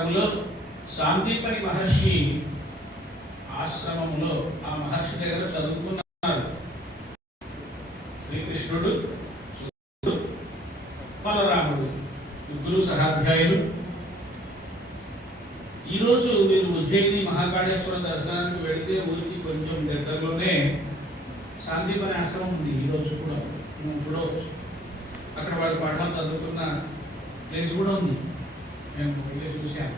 నగరములో శాంతిపని మహర్షి ఆశ్రమంలో ఆ మహర్షి దగ్గర చదువుకున్నారు శ్రీకృష్ణుడు, బలరాముడు, ముగ్గురు సహాధ్యాయులు. ఈరోజు మీరు ఉజ్జయిని మహాకాళేశ్వర దర్శనానికి వెళితే ఊరికి కొంచెం దగ్గరలోనే శాంతిపని ఆశ్రమం ఉంది. ఈరోజు కూడా మనం చూడవచ్చు. అక్కడ వాళ్ళు పాఠాలు చదువుకున్న ప్లేస్ కూడా ఉంది. నేను వెళ్ళి చూశాను.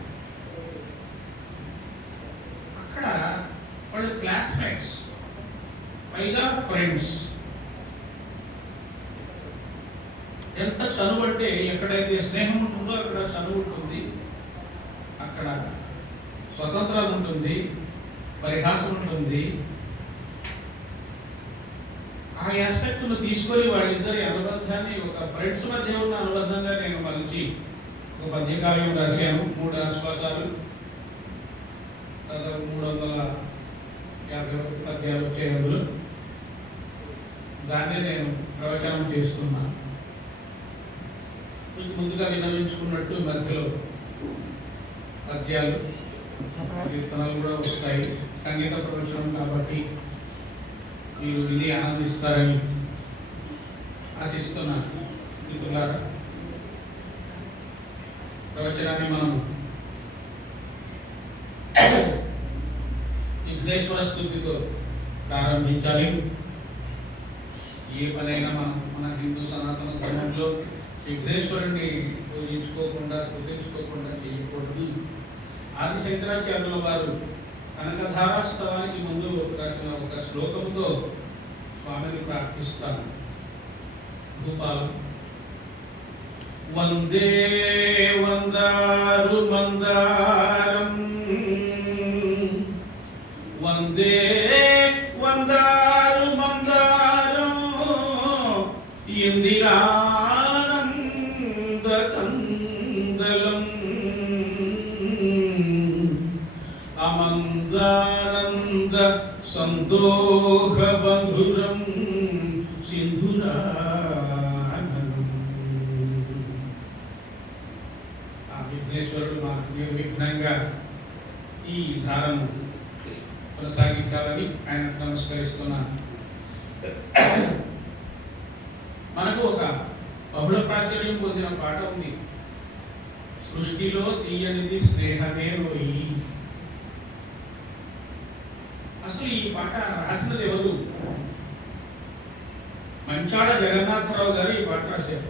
అక్కడ వాళ్ళు క్లాస్మేట్స్, పైగా ఫ్రెండ్స్. ఎంత చనువు అంటే ఎక్కడైతే స్నేహం ఉంటుందో అక్కడ చనువు ఉంటుంది, అక్కడ స్వతంత్రం ఉంటుంది, పరిహాసం ఉంటుంది. ఆ ఆస్పెక్ట్ను తీసుకొని వాళ్ళిద్దరి అనుబంధాన్ని ఒక ఫ్రెండ్స్ మధ్య ఉన్న అనుబంధంగా నేను మలిచి ఒక పద్యకావ్యం రాశాను. 3 ఆశ్వాసాలు, 350 పద్యాలు వచ్చే అందులో. దాన్ని నేను ప్రవచనం చేస్తున్నాను. మీకు ముందుగా విన్నవించుకున్నట్టు మధ్యలో పద్యాలు, కీర్తనలు కూడా వస్తాయి. సంగీత ప్రవచనం కాబట్టి మీరు విని ఆనందిస్తారని ఆశిస్తున్నాను. మిత్రులారా, ప్రవచనాన్ని మనం విఘ్నేశ్వర స్తుతితో ప్రారంభించాలి. ఏ పనైనా మన హిందూ సనాతన ధర్మంలో విఘ్నేశ్వరుణ్ణి పూజించుకోకుండా స్తుతించుకోకుండా చేయకూడదు. ఆది శంకరాచార్యుల వారు కనకధారాస్తవానికి ముందు రాసిన ఒక శ్లోకంతో స్వామిని ప్రార్థిస్తాను. భూపాలు వందే వందారు మందారం, వందే వందారు మందారం, ఇందిరానంద కందలం, అమందానంద సందోహ బంధురం, సింధురానం. ఆ విఘ్నేశ్వరుడు మాకు నిర్విఘ్నంగా ఈ ధారను కొనసాగించాలని ఆయన నమస్కరిస్తున్నాను. మనకు ఒక బహుళ ప్రాచుర్యం పొందిన పాట ఉంది. సృష్టిలో తీయనిది స్నేహమే రోయి. అసలు ఈ పాట రాసినది ఎవరు? మంచాడ జగన్నాథరావు గారు ఈ పాట రాశారు.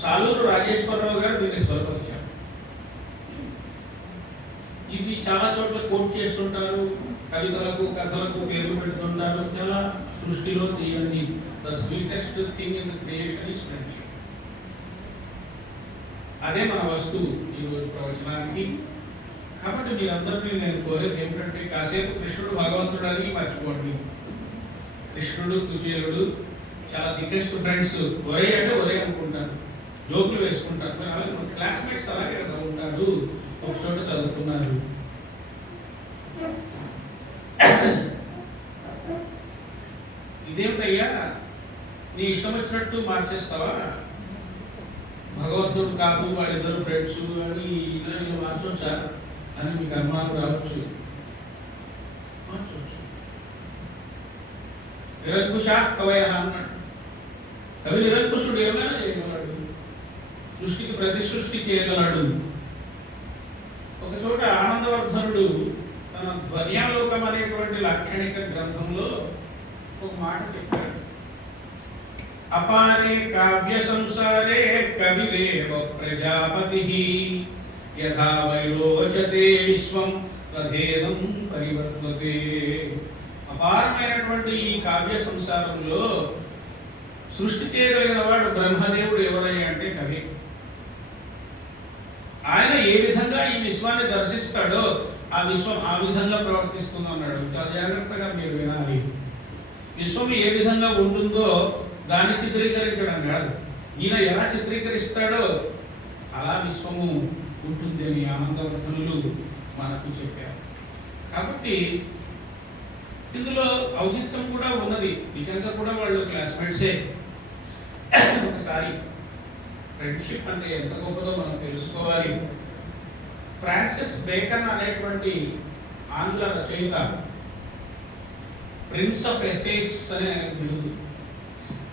సాలూరు రాజేశ్వరరావు గారు దీన్ని స్వరపరిచారు. ఇది చాలా చోట్ల కోట్ చేస్తుంటారు, కవితలకు కథలకు పేర్లు పెడుతుంటారు. చాలా సృష్టిలో తీయండి, the sweetest thing in the creation is friendship. అదే మన వస్తువు ఈరోజు ప్రవచనానికి. కాబట్టి మీరందరినీ నేను కోరేది ఏమిటంటే కాసేపు కృష్ణుడు భగవంతుడు అని మర్చిపోండి. కృష్ణుడు కుచేలుడు చాలా దిగ్గెస్ట్ ఫ్రెండ్స్. ఒరే అంటే ఒరే అనుకుంటారు, జోకులు వేసుకుంటారు. అలాగే మన క్లాస్మేట్స్ అలాగే కదా ఉంటారు, ఒక చోట చదువుకున్నారు. ఇదేమిటయ్యా నీ ఇష్టం వచ్చినట్టు మార్చేస్తావా? భగవంతుడు కాదు వాళ్ళిద్దరు ఫ్రెండ్స్ అని ఇలా మార్చొచ్చా అని మీకు అనుమానం రావచ్చు. నిరంకుశా కవయ అన్నాడు. కవి నిరంకుశుడు ఏమైనా చేయగలడు, సృష్టికి ప్రతి సృష్టి చేయగలడు. ఒక చోట ఆనందవర్ధనుడు తన ధ్వన్యాలోకం అనేటువంటి లాక్షణిక గ్రంథంలో ఒక మాట చెప్పాడు. అపారే కావ్య సంసారే కవిదేవ ప్రజాపతి, యథా వైరోచతే విశ్వం తథేదం పరివర్తతే. అపారమైనటువంటి ఈ కావ్య సంసారంలో సృష్టి చేయగలిగిన వాడు బ్రహ్మదేవుడు ఎవరయ్యా అంటే కవి. ఆయన ఏ విధంగా ఈ విశ్వాన్ని దర్శిస్తాడో ఆ విశ్వం ఆ విధంగా ప్రవర్తిస్తున్నాడు. చాలా జాగ్రత్తగా మీరు వినాలి. విశ్వం ఏ విధంగా ఉంటుందో దాన్ని చిత్రీకరించడం కాదు, ఈయన ఎలా చిత్రీకరిస్తాడో అలా విశ్వము ఉంటుంది అని ఆనందవర్ధనులు మనకు చెప్పారు. కాబట్టి ఇందులో ఔచిత్యం కూడా ఉన్నది. నిజంగా కూడా వాళ్ళు క్లాస్మేట్సే. ఒకసారి ఫ్రెండ్షిప్ అంటే ఎంత గొప్పదో మనం తెలుసుకోవాలి. ఉండాలి. ఫ్రాన్సిస్ బేకన్ అనేటువంటి ఆంగ్ల రచయిత ప్రిన్స్ ఆఫ్ ఎస్సేయిస్ట్స్ అనే బిరుదు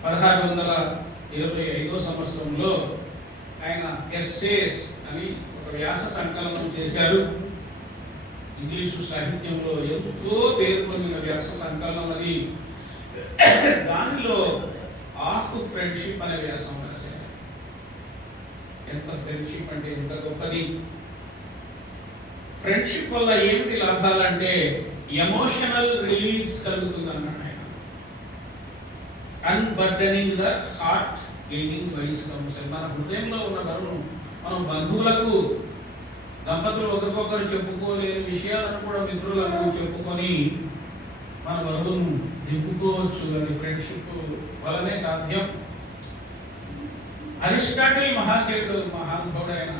1625 సంవత్సరంలో ఆయన ఎస్సేస్ అని ఒక వ్యాస సంకలనం చేశారు. ఇంగ్లీషు సాహిత్యంలో ఎంతో పేరు పొందిన వ్యాస సంకలనం అది. దానిలో ఆఫ్ ఫ్రెండ్షిప్ అనే వ్యాసం రాశారు. ఎంత ఫ్రెండ్షిప్ అంటే ఎంత గొప్పది. ఫ్రెండ్షిప్ వల్ల ఏమిటి లాభాలంటే ఎమోషనల్ రిలీజ్ కలుగుతుంది అన్నాడు ఆయన. Unburdening the heart, gaining wise counsel. మన హృదయంలో ఉన్న బరువును మనం బంధువులకు, దంపతులు ఒకరికొకరు చెప్పుకోలేని విషయాలను కూడా మిత్రులకు చెప్పుకొని మన బరువును నింపుకోవచ్చు. అది ఫ్రెండ్షిప్ వలనే సాధ్యం. అరిస్టాటిల్ మహాశయుడు, మహానుభావుడైన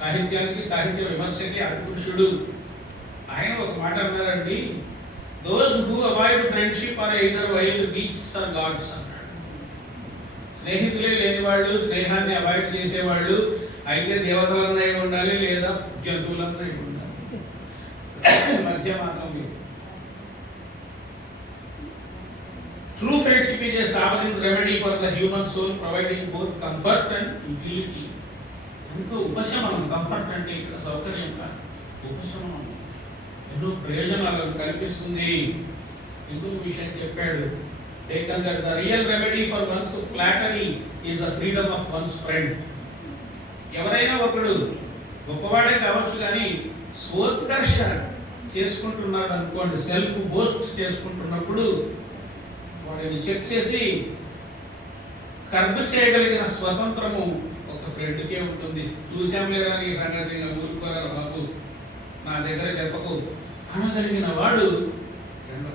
సాహిత్యానికి, సాహిత్య విమర్శకి అద్భుతుడు. ఆయన ఒక మాట అన్నారండి, those who avoid friendship are either wild beasts or gods అన్నాడు. స్నేహితులే లేని వాళ్ళు, స్నేహాన్ని అవాయిడ్ చేసేవాళ్ళు అయితే దేవతలన్నా అయి ఉండాలి, లేదా జంతువులన్నా అయి ఉండాలి. మధ్య మార్గం లేదు. True friendship is a sovereign remedy for the human soul, providing both comfort and utility. ఎంతో ఉపశమనం. కంఫర్ట్ అంటే ఇక్కడ సౌకర్యం కాదు, ఉపశమనం. ఎన్నో ప్రయోజనాలను కల్పిస్తుంది. ఇంకొక విషయం చెప్పాడు, taken that the real remedy for once flattery is the freedom of once friend. ఎవరైనా ఒకడు గొప్పవాడే కావచ్చు కానీ స్వోత్కర్ష చేసుకుంటున్నాడు అనుకోండి, సెల్ఫ్ బోస్ట్ చేసుకుంటున్నప్పుడు వాడిని చెక్ చేసి కర్బ్ చేయగలిగిన స్వతంత్రము ఒక ఫ్రెండ్కే ఉంటుంది. చూసాం లేదా నీ సంగతి, ఊరుకోరా బాబు, నా దగ్గర చెప్పకు అనగలిగిన వాడు ఫ్రెండ్.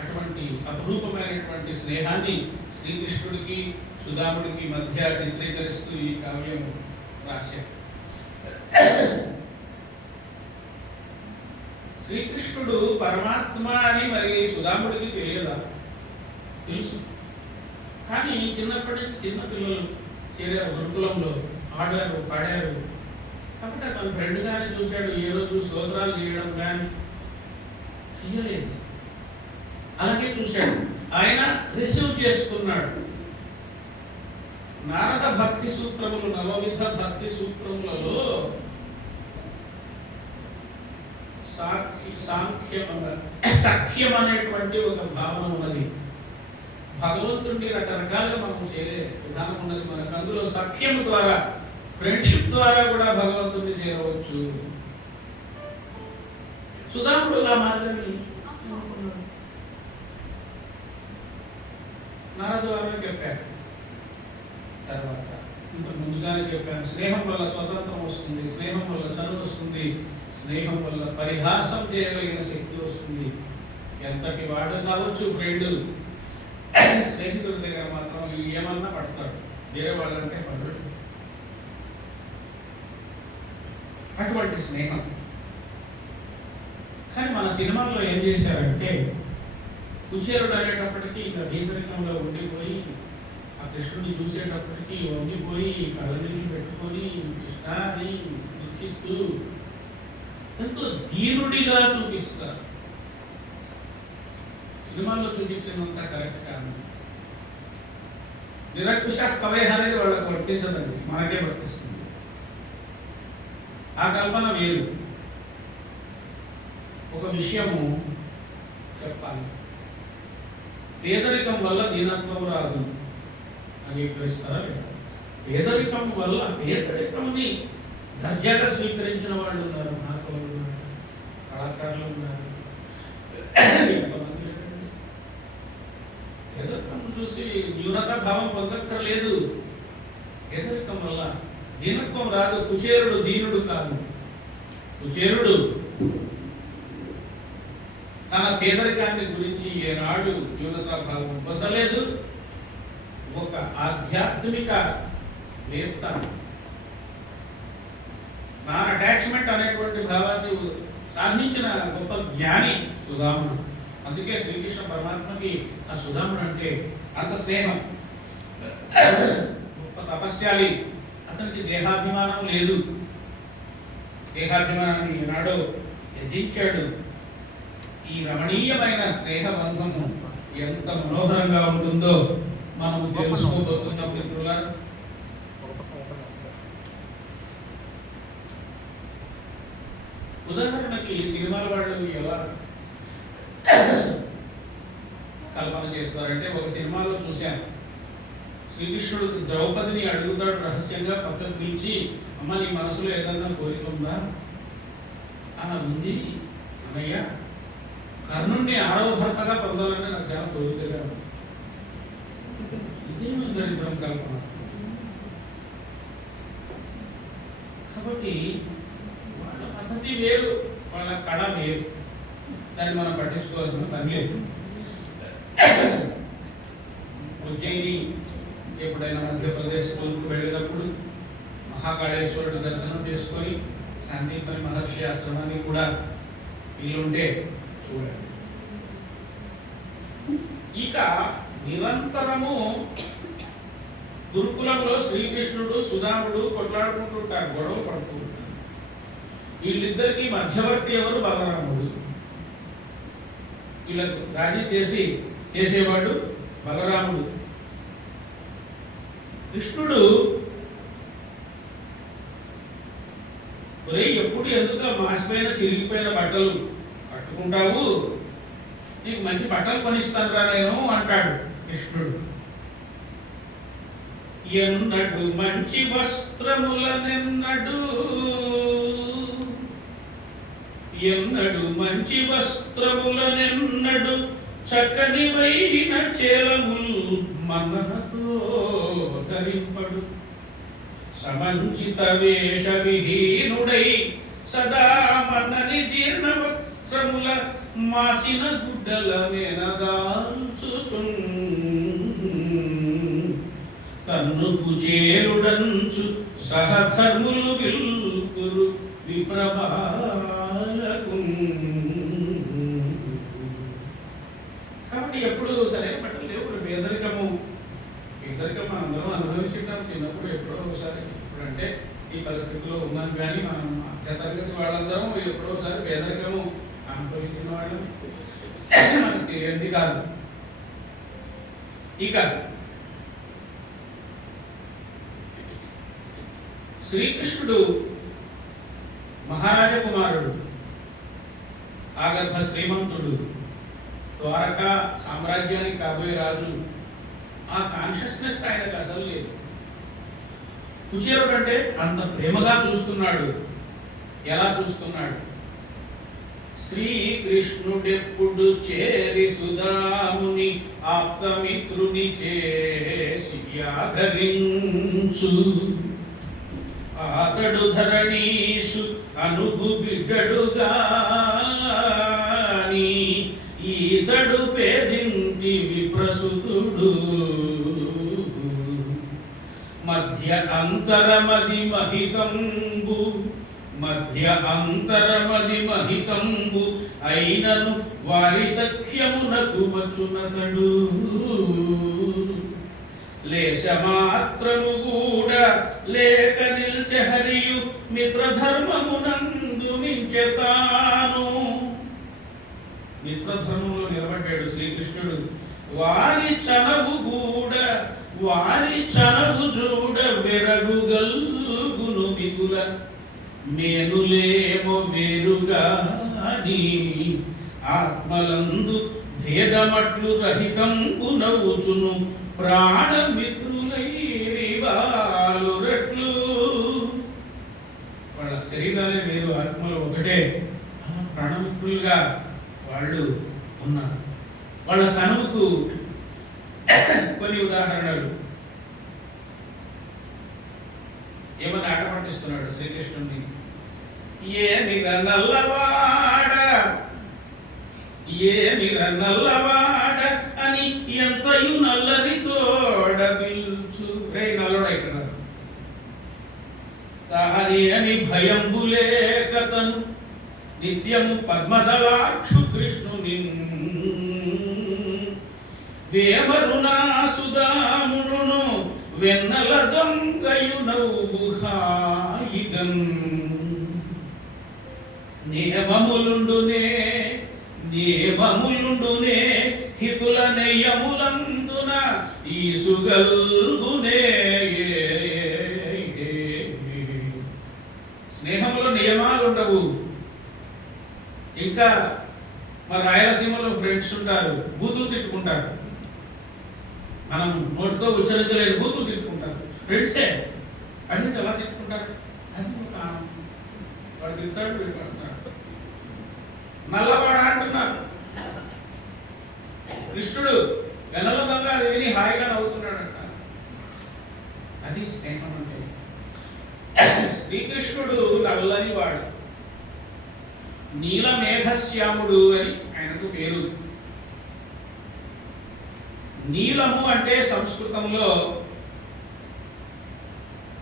అటువంటి అపురూపమైనటువంటి స్నేహాన్ని శ్రీకృష్ణుడికి సుధాముడికి మధ్య చిత్రీకరిస్తూ ఈ కావ్యం రాశారు. శ్రీకృష్ణుడు పరమాత్మ అని మరి సుధాముడికి తెలియదా? తెలుసు. కానీ చిన్నప్పటి చిన్న పిల్లలు చేరారు, గురుకులంలో ఆడారు, పాడారు. కాబట్టి అతను ఫ్రెండ్గానే చూశాడు. ఏ రోజు స్తోత్రాలు చేయడం కానీ చేయలేదు. అలాగే చూశాడు. ఆయన రిసీవ్ చేసుకున్నాడు. నారద భక్తి సూత్రములు, నవవిధ భక్తి సూత్రములలో సఖ్యం అనేటువంటి ఒక భావన ఉన్నది. భగవంతుడిని రకరకాలుగా మనం చేరే విధానం ఉన్నది మనకు. అందులో సఖ్యం ద్వారా, ఫ్రెండ్షిప్ ద్వారా కూడా భగవంతుడిని చేరవచ్చు. సుధాముడు ఆ మార్గాన్ని నారద ద్వారా చెప్పారు. తర్వాత ఇంత ముందుగానే చెప్పాను, స్నేహం వల్ల స్వతంత్రం వస్తుంది, స్నేహం వల్ల చదువు వస్తుంది, స్నేహం వల్ల పరిహాసం చేయగలిగిన శక్తి వస్తుంది. ఎంతటి వాడు కావచ్చు ఫ్రెండ్, స్నేహితుడి దగ్గర మాత్రం ఏమన్నా పడతాడు, వేరే వాళ్ళంటే పడడు. అటువంటి స్నేహం. కానీ మన సినిమాల్లో ఏం చేశారంటే, కుచేరుడు అనేటప్పటికీ ఇక భీకరికంలో ఉండిపోయి, ఆ కృష్ణుడిని చూసేటప్పటికీ వంగిపోయి కళ్ళనీళ్ళు పెట్టుకొని కృష్ణాన్ని దుఃఖిస్తూ ఎంతో దీనుడిగా చూపిస్తారు. సినిమాల్లో చూపించినంత కరెక్ట్ కాదు. నిరకుశ కవయ అనేది వాళ్ళకు వర్తించదండి, మనకే వర్తిస్తుంది. ఆ కల్పన వేరు. ఒక విషయము చెప్పాలి, పేదరికం వల్ల దీనత్వం రాదు అని ప్రశ్నిస్తారా లేదా? పేదరికం వల్ల, పేదరికంని దర్జాగా స్వీకరించిన వాళ్ళు ఉన్నారు, మహాకవులు ఉన్నారు, కళాకారులు ఉన్నారు. పేదరికం చూసి న్యూనతా భావం పొందక్కర్లేదు. పేదరికం వల్ల దీనత్వం రాదు. కుచేరుడు దీనుడు కాదు. కుచేరుడు తన పేదరికాన్ని గురించి ఏనాడు న్యూనతా భావం పొందలేదు. ఒక ఆధ్యాత్మిక వేత్త, నాన్ అటాచ్మెంట్ అనేటువంటి భావాన్ని సాధించిన గొప్ప జ్ఞాని సుధాముడు. అందుకే శ్రీకృష్ణ పరమాత్మకి ఆ సుధాముడు అంటే అంత స్నేహం. గొప్ప తపస్యాలి, అతనికి దేహాభిమానం లేదు. దేహాభిమానాన్ని ఈనాడో యజించాడు. ఈ రమణీయమైన స్నేహబంధము ఎంత మనోహరంగా ఉంటుందో మనము తెలుసుకోబోతున్నాం మిత్రులారా. ఉదాహరణకి సినిమాల వాళ్ళు ఎలా కల్పన చేస్తారంటే, ఒక సినిమాలో చూశాను, శ్రీకృష్ణుడు ద్రౌపదిని అడుగుతాడు రహస్యంగా, పక్కకు పిలిచి, అమ్మ నీ మనసులో ఏదన్నా కోరిక ఉందా? ఉంది అన్నయ్య, కర్ణుణ్ణి 6వ భర్తగా పొందాలని నాకు చాలా కోరికగా. ఇదేం కల్పన. కాబట్టి వాళ్ళ పద్ధతి వేరు, వాళ్ళ కళ వేరు, దాన్ని మనం పట్టించుకోవాల్సిన పని లేదు. ఉజ్జయిని ఎప్పుడైనా మధ్యప్రదేశ్ వెళ్ళినప్పుడు మహాకాళేశ్వరుడు దర్శనం చేసుకొని సందీపని మహర్షి ఆశ్రమాన్ని కూడా వీలుంటే చూడండి. ఇక నిరంతరము గురుకులంలో శ్రీకృష్ణుడు సుధాముడు కొట్లాడుకుంటుంటారు, గొడవ పడుతూ ఉంటారు. వీళ్ళిద్దరికీ మధ్యవర్తి ఎవరు? బలరాముడు. వీళ్ళకు రాజీ చేసేవాడు బలరాముడు. కృష్ణుడు ఒరే ఎప్పుడు ఎందుకు మాసిపోయిన చిరిగిపోయిన బట్టలు కట్టుకుంటావు, నీకు మంచి బట్టలు కొనిస్తాను రా నేను అంటాడు కృష్ణుడు. ఎన్నడు మంచి వస్త్రములనెన్నడు, ఎన్నడు మంచి వస్త్రములనెన్నడు, చక్కని వైన చేలముల్ మన్ననతో ధరింపడు. సమంచిత వేష విహీనుడై సదా మన్నని జీర్ణ వస్త్రముల మాసిన గుడ్డల మెనదాల్చుచున్, కన్నుకు చేరుడంచు సహధర్ములు విల్కురు విప్రభాలకు. కాబట్టి ఎప్పుడు సరైన బట్టలు లేవు. పేదరికము అందరం అనుభవించుంటాం చిన్నప్పుడు, ఎప్పుడో ఒకసారి. ఇప్పుడంటే ఈ పరిస్థితిలో ఉన్నాం, కానీ మనం మధ్యతరగతి వాళ్ళందరం ఎప్పుడో ఒకసారి పేదరికము అనుభవించిన వాళ్ళు మనకు తెలియంది కాదు. ఇక శ్రీకృష్ణుడు మహారాజ కుమారుడు, ఆగర్భ శ్రీమంతుడు, ద్వారకా సామ్రాజ్యానికి కాబోయే రాజు. ఆ కాన్షియస్నెస్ ఆయనకు అసలు లేదు. కుచేరుడు అంటే అంత ప్రేమగా చూస్తున్నాడు. ఎలా చూస్తున్నాడు? శ్రీకృష్ణుడెప్పుడు చేరి సుధాముని ఆప్తమిత్రుని చేసి ఆదరించు, అతడు ధరణీషు అనుగు బిడ్డడుగాని, ఈతడు పేదింటి విప్రసుతుడు. మధ్య అంతరమది మహితంబు, మధ్య అంతరమది మహితంబు అయినను వారి సఖ్యమునకు వచ్చునతడు. లేశమాత్రము కూడా లేక నిల్చె హరియు మిత్రధర్మమునందు మించెతాను. మిత్రధర్మంలో నిలబడ్డాడు శ్రీకృష్ణుడు. వారి చనవు కూడా, వారి చనవు చూడ వెరగు గల్గును మిగుల, మేనులేమో వేరుగాని ఆత్మలందు భేదమట్లు రహితంబు నవ్వుచును ప్రాణమిత్రులైరి వాళ్ళు రెట్లు. వాళ్ళ శరీరాలే వేరు, ఆత్మలు ఒకటే. ప్రాణమిత్రులుగా వాళ్ళు ఉన్నారు. వాళ్ళ చనువుకు కొన్ని ఉదాహరణలు. ఏమని ఆట పట్టిస్తున్నాడు శ్రీకృష్ణుడిని. ఏమిగ నల్లవాడ, ఏమిగ నల్లవాడ అని ఎంతయు నల్లరితోడ పిలుచు. రే నల్లోడ ఇక్కడ తాహరి అని భయంబులేకతను నిత్యము పద్మదలాక్షు కృష్ణుని వేమరునా సుధాముడును వెన్నల దొంగయు నవ్వు నిగన్ నియమములుండునే నియమములుండునే హితుల నెయ్యములందున ఈసుగల్గునే. స్నేహంలో నియమాలు ఉండవు. ఇంకా మా రాయలసీమలో ఫ్రెండ్స్ ఉంటారు, బూతులు తిట్టుకుంటారు. మనం నోటితో ఉచ్చరించలేని బూతులు తిట్టుకుంటారు. ఫ్రెండ్సే అది ఎలా తిట్టుకుంటారు? అది వాడు తిడతాడు, వీడు పడతాడు. నల్లవాడ అంటున్నారు. కృష్ణుడు వెనలదంగా అది విని హాయిగా నవ్వుతున్నాడంట. అది స్నేహం అంటే. శ్రీకృష్ణుడు నల్లని వాడు, నీలమేఘశ్యాముడు అని ఆయనకు పేరు. నీలము అంటే సంస్కృతంలో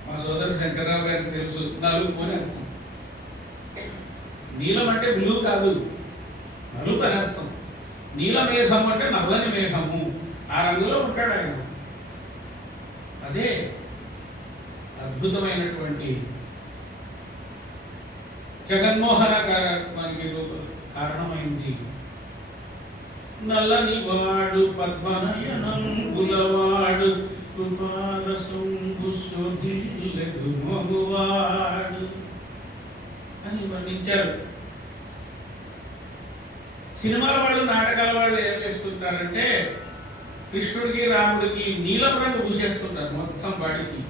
మా సోదరుడు శంకర్రావు గారికి తెలుసు, నలుపు అని అర్థం. నీలం అంటే బ్లూ కాదు, నలుపు అని అర్థం. నీలమేఘము అంటే నల్లని మేఘము, ఆ రంగులో ఉంటాడు ఆయన. అదే అద్భుతమైనటువంటి జగన్మోహన మనకి కారణమైంది. నల్లని వాడు పద్మనయనం గులవాడు కృపారసంబు శోధిల్లెదు మగువాడు అని వర్ణించారు. సినిమాల వాళ్ళు, నాటకాల వాళ్ళు ఏం చేస్తుంటారంటే కృష్ణుడికి రాముడికి నీలం రంగు పూసేస్తుంటారు మొత్తం బాడీకి.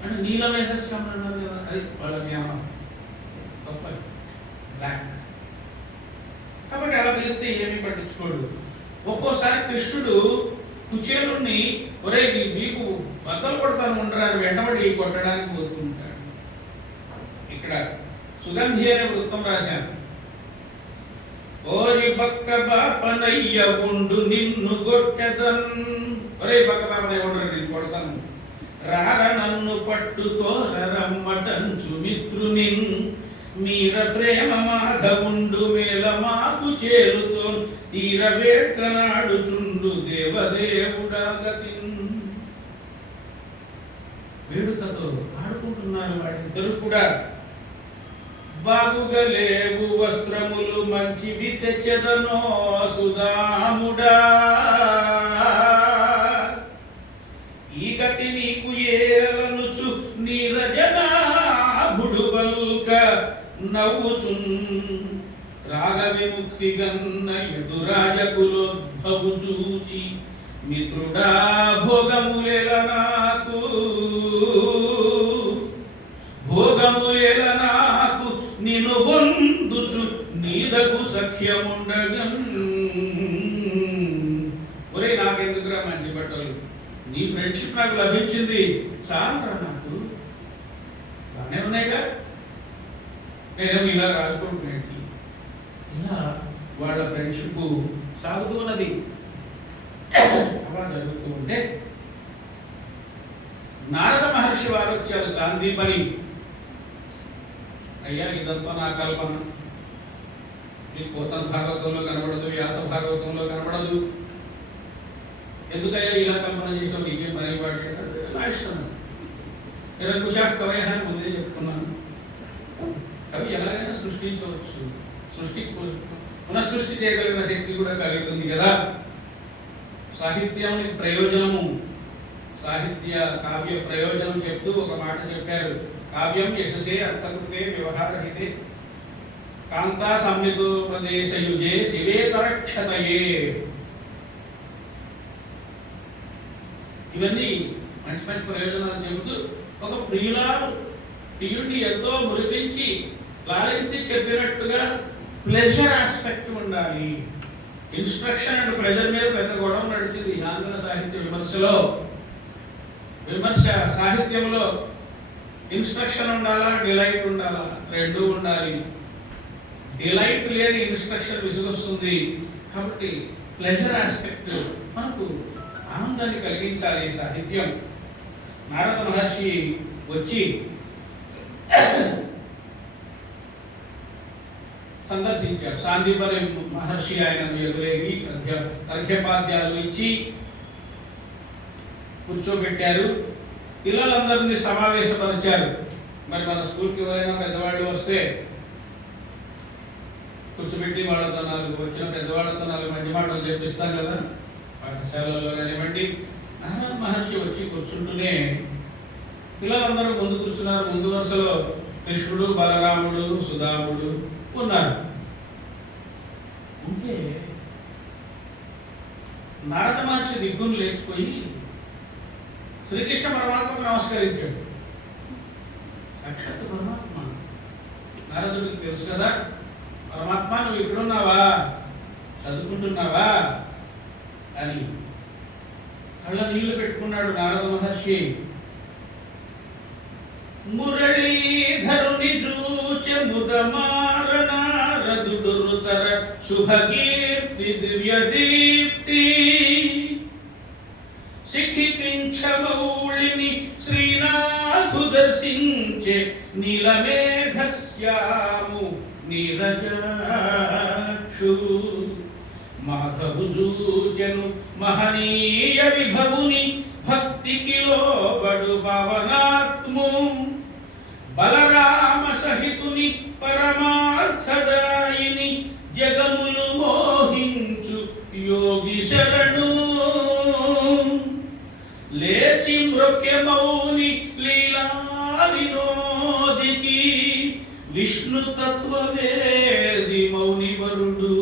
అంటే నీలమేఘశ్యాముడు అన్నారు కదా, అది వాళ్ళ జ్ఞానం తప్పది, బ్లాక్. కాబట్టి అలా పిలిస్తే ఏమీ పట్టించుకోడు. ఒక్కోసారి కృష్ణుడు కుచేలుణ్ణి ఒరే నీ వీపు బద్దలు కొడతాను ఉండరాని వెంటబడి కొట్టడానికి పోతుంటాడు. ఇక్కడ సుగంధి అనే వృత్తం రాశాను. ఓరి బక్క బాపనయ్య ఉండు నిన్ను కొట్టెదన్. ఒరే బక్క బాపనయ్య ఉండరు, నేను కొడతాను. రార నన్ను పట్టుకోర రమ్మటంచు మిత్రుని మీర ప్రేమ మాధవుండు మేల మాకు చేరుతో తీర వేడుకనాడుచుండు దేవదేవుడా గతి. వేడుకతో ఆడుకుంటున్నారు వాడిద్దరు కూడా. బాగుగా లేవు వస్త్రములు మంచివి తెచ్చెదనో సుదాముడా, ఈ గతి నీకు ఏలనుచు నీరజనాభుడు బల్క నవ్వుచున్. రాగ విముక్తి గన్న యదురాజకులోద్భవు చూచి మిత్రుడా భోగములేల నాకు, భోగములేల నాకు నిన్ను పొందుచు నీదకు సఖ్యముండగన్. ఒరే నాకెందుకురా మంచి బట్టలు, నీ ఫ్రెండ్షిప్ నాకు లభించింది చాలా, నాకు బాగానే ఉన్నాయిగా, నేనేమో ఇలా రాసుకుంటున్నాను. ఇలా వాళ్ళ ఫ్రెండ్షిప్ సాగుతూ ఉన్నది. అలా జరుగుతూ ఉంటే నారద మహర్షి వారు వచ్చారు సాందీపని. అయ్యా ఇదంతా నా కల్పన, మీకు పోతన భాగవతంలో కనబడదు, వ్యాస భాగవతంలో కనబడదు, ఎందుకయ్యా ఇలా కల్పన చేసావు, నీకేం పని వాడి నా ఇష్టం. నిరంకుశ కవయ అని ముందే చెప్పుకున్నాను. కవి ఎలాగైనా సృష్టించవచ్చు, పునఃసృష్టి చేయగలిగిన శక్తి కూడా కలుగుతుంది కదా. సాహిత్యానికి ప్రయోజనము, సాహిత్య కావ్య ప్రయోజనం చెప్తూ ఒక మాట చెప్పారు. కావ్యం యశసే అర్థకృతే వ్యవహారహితే కాంతా సమ్యకోపదేశయుజే శివేతరక్షతయే. ఇవన్నీ మంచి మంచి ప్రయోజనాలు చెబుతూ ఒక ప్రియుడిని ఎంతో మురిపించి లాలించి చెప్పినట్టుగా ప్లెజర్ ఆస్పెక్ట్ ఉండాలి. ఇన్స్ట్రక్షన్ అండ్ ప్రెజర్ మీద పెద్ద గొడవ నడిచింది ఆంధ్ర సాహిత్య విమర్శలో. విమర్శ సాహిత్యంలో ఇన్స్ట్రక్షన్ ఉండాలా, డిలైట్ ఉండాలా, రెండూ ఉండాలి. డిలైట్ లేని ఇన్స్ట్రక్షన్ విసుగొస్తుంది. కాబట్టి ప్లెజర్ ఆస్పెక్ట్ మనకు ఆనందాన్ని కలిగించాలి సాహిత్యం. నారద మహర్షి వచ్చి సందర్శించారు. సాందీపని మహర్షి ఆయనను ఎదురేగి అర్ఘ్యపాద్యాలు ఇచ్చి కూర్చోబెట్టారు. పిల్లలందరినీ సమావేశపరిచారు. మరి మన స్కూల్కి ఎవరైనా పెద్దవాళ్ళు వస్తే కూర్చోబెట్టి వాళ్ళతో వచ్చిన పెద్దవాళ్ళతో మంచి మాటలు చెప్పిస్తాం కదా, పాఠశాలలో కానివ్వండి. నారద మహర్షి వచ్చి కూర్చుంటూనే పిల్లలందరూ ముందు కూర్చున్నారు. ముందు వరుసలో కృష్ణుడు, బలరాముడు, సుధాముడు ఉన్నారు. ఉంటే నారద మహర్షి దిగ్గును లేచిపోయి శ్రీకృష్ణ పరమాత్మకు నమస్కరించాడు. సాక్షాత్ పరమాత్మ. నారదుడికి తెలుసు కదా, పరమాత్మ నువ్వు ఇక్కడున్నావా, చదువుకుంటున్నావా అని కళ్ళ నీళ్లు పెట్టుకున్నాడు నారద మహర్షి. మురళీధరుని చూచె ముదమార నారదుడురుతర శుభకీర్తి దివ్య దీప్తి శిఖిపించమౌళిని శ్రీనాథు దర్శించే నీలమేఘశ్యాము నీరజాక్షు మాధవు జూచెను మహనీయ విభవుని భక్తికి లోబడు పవనాత్ము బలరామ సహితుని పరమార్థదాయిని జగములు మోహించు యోగి శరణు లేచి మృక్య మౌని లీలా వినోదికి విష్ణు తత్వవేది మౌని వరుడు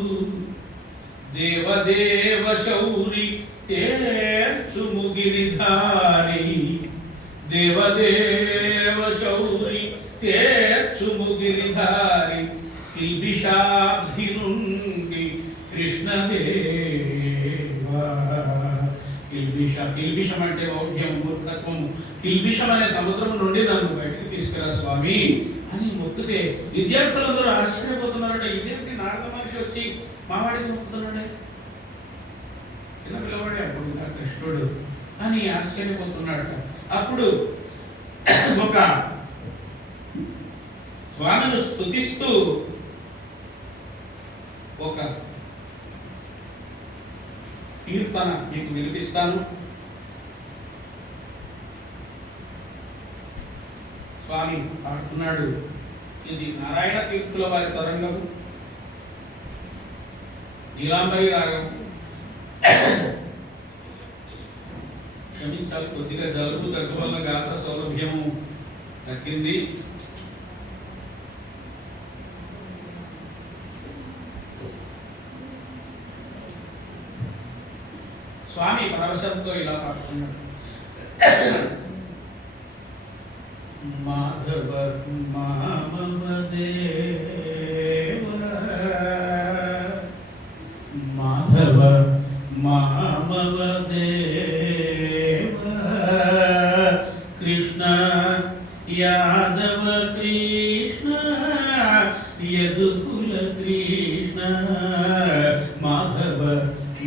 దేవదేవ శౌరి తేర్చుము గిరిధారి దేవదేవ శౌరి తేర్చుము గిరిధారి కిల్బిషాబ్ధి నుండి కృష్ణదేవా. కిల్బిషం అంటే మౌఢ్యం, మూర్ఖత్వం. కిల్బిషం అనే సముద్రం నుండి నన్ను బయటకు తీసుకురా స్వామి అని మొక్కితే విద్యార్థులందరూ ఆశ్చర్యపోతున్నారట. ఇదేంటి నారద మహర్షి వచ్చి మావాడికి మొక్కుతున్నాడే, ఇలా పిల్లవాడే అప్పుడు కృష్ణుడు అని ఆశ్చర్యపోతున్నాడట. అప్పుడు ఒక స్వామిని స్తుతిస్తూ ఒక కీర్తన మీకు వినిపిస్తాను. స్వామి పాడుతున్నాడు. ఇది నారాయణ తీర్థుల వారి తరంగము, నీలాంబరి రాగం. క్షమించాలి, కొద్దిగా జలుబు దగ్గు వల్ల గాత్ర సౌలభ్యము తగ్గింది. స్వామి పరవశంతో ఇలా పాడుతున్నాడు. మాధవ మామవ దేవ మాధవ మామవ దేవ కృష్ణ యాదవ కృష్ణ యదుకుల కృష్ణ మాధవ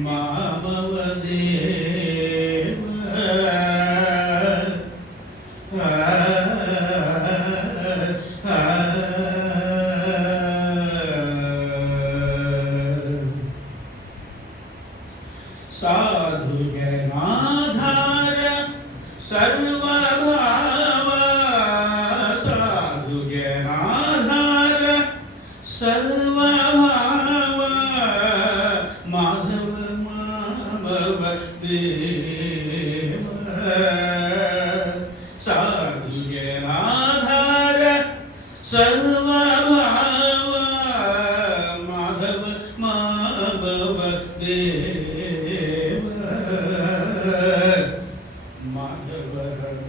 మామవ దేవ సాధు జనాధార సర్వభావ సాధు జనాధార సర్వభావ మాధవ మామవ దేవ సాధు జనాధార సర్వభావ మాధవ మామవ దేవ మాధవ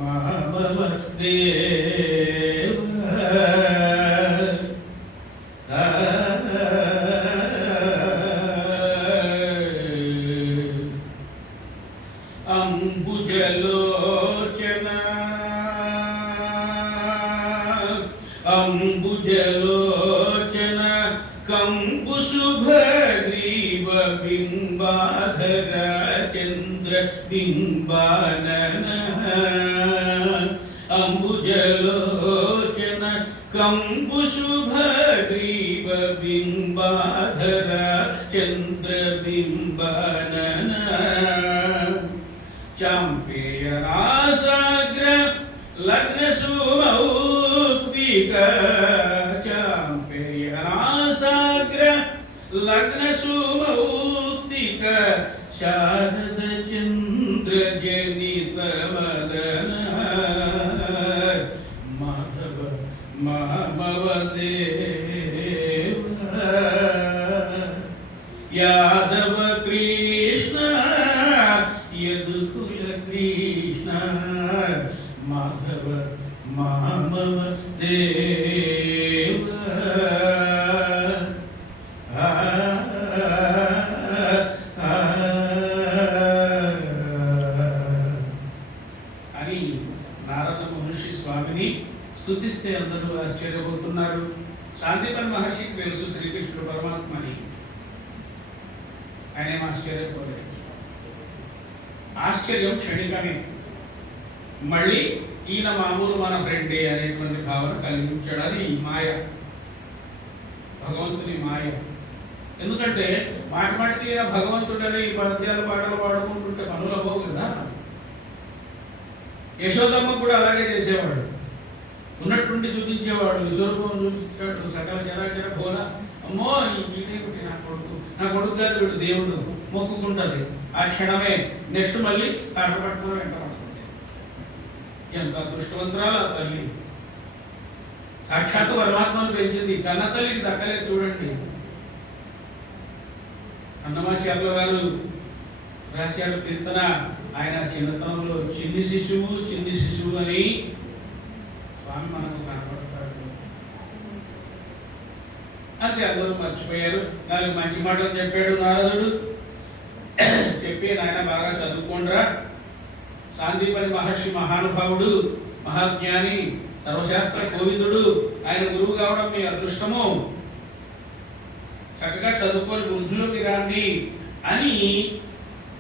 మామవ దేవ అంబుజలోచన అంబుజలోచన కంబు శుభగ్రీవ బింబాధర చంద్ర బింబానన అంబుజలోచన కంబు శుభగ్రీవ బింబాధర చంద్ర బింబానన చాంపేయ రాసాగ్ర లగ్న సుమౌ చాంపేయనాసాగ్ర లగ్న సుమౌక్తిక శారద చంద్ర జనిత మదన మాధవ మామవ దేవ యాదవ కృష్ణ యదుకుల కృష్ణ మాధవ మామవ దేవ అని నారద మహర్షి స్వామిని స్తుతిస్తే అందరూ ఆశ్చర్యపోతున్నారు. శాంతిపన్ మహర్షికి తెలుసు శ్రీకృష్ణుడు పరమాత్మని, ఆయన ఏం ఆశ్చర్యపోలేదు. ఆశ్చర్యం క్షణికమే. మళ్ళీ ఈయన మామూలు మన ఫ్రెండే అనేటువంటి భావన కలిగించాడు. అది మాయ, భగవంతుని మాయ. ఎందుకంటే మాటి మాటికి ఈయన భగవంతుడని పద్యాలు పాటలు పాడుకుంటుంటే పనులు అవ్వవు కదా. యశోదమ్మ కూడా అలాగే చేసేవాడు, ఉన్నట్టుండి చూపించేవాడు, విశ్వరూపం చూపించాడు. సకల చరాచర భోల అమ్మో వీడేమిటి నా కొడుకు గారు వీడు దేవుడు మొక్కుకుంటుంది. ఆ క్షణమే నెక్స్ట్ మళ్ళీ కాట పట్టుకుని వెంట పడుతుంది. ఎంత అదృష్టవంతురాలు ఆ తల్లి, సాక్షాత్తు పరమాత్మను పెంచింది. కన్న తల్లికి దక్కలేదు చూడండి. అన్నమాచార్యుల గారు రాశారు కీర్తన, ఆయన చిన్నతనంలో చిన్ని శిశువు అని స్వామి మనకు కనపడతాడు. అంతే, అందరూ మర్చిపోయారు. నాలుగు మంచి మాటలు చెప్పాడు నారదుడు. చెప్పి నాయన బాగా చదువుకోండిరా, శాంతిపని మహర్షి మహానుభావుడు, మహాజ్ఞాని, సర్వశాస్త్ర కోవిదుడు, ఆయన గురువు కావడం మీ అదృష్టము, చక్కగా చదువుకొని వృద్ధిలోకి రాండి అని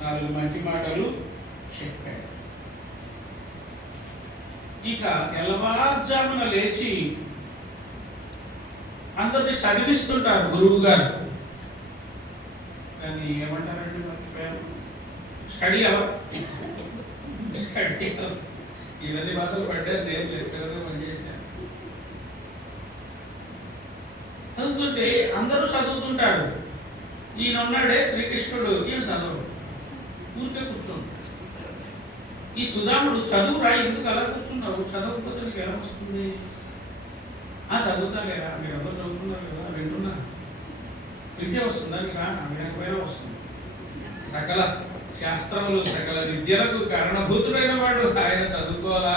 నాలుగు మంచి మాటలు చెప్పాడు. ఇక తెల్లవారుజామున లేచి అందరినీ చదివిస్తుంటారు గురువు గారు. దాన్ని ఏమంటారండి మర్చిపోయారు, స్టడీ అవర్. ఇవన్నీ బాధలు పడ్డారు, నేను లెక్చరర్గా పనిచేశాను. చదువుతుంటే అందరూ చదువుతుంటారు. ఈయన ఉన్నాడే శ్రీకృష్ణుడు, ఈయన చదవడు, ఊరికే కూర్చోండి. ఈ సుధాముడు చదువురా, ఎందుకు అలా కూర్చున్నావు, చదవకపోతే నీకు ఎలా వస్తుంది? చదువుతా లేరా, మీరు అందరూ చదువుతున్నారు కదా, వింటున్నా, విద్య వస్తుందా నీకు? వినకపోయినా వస్తుంది. సకల శాస్త్రములు సకల విద్యలకు కారణభూతుడైన వాడు ఆయన చదువుకోవాలా.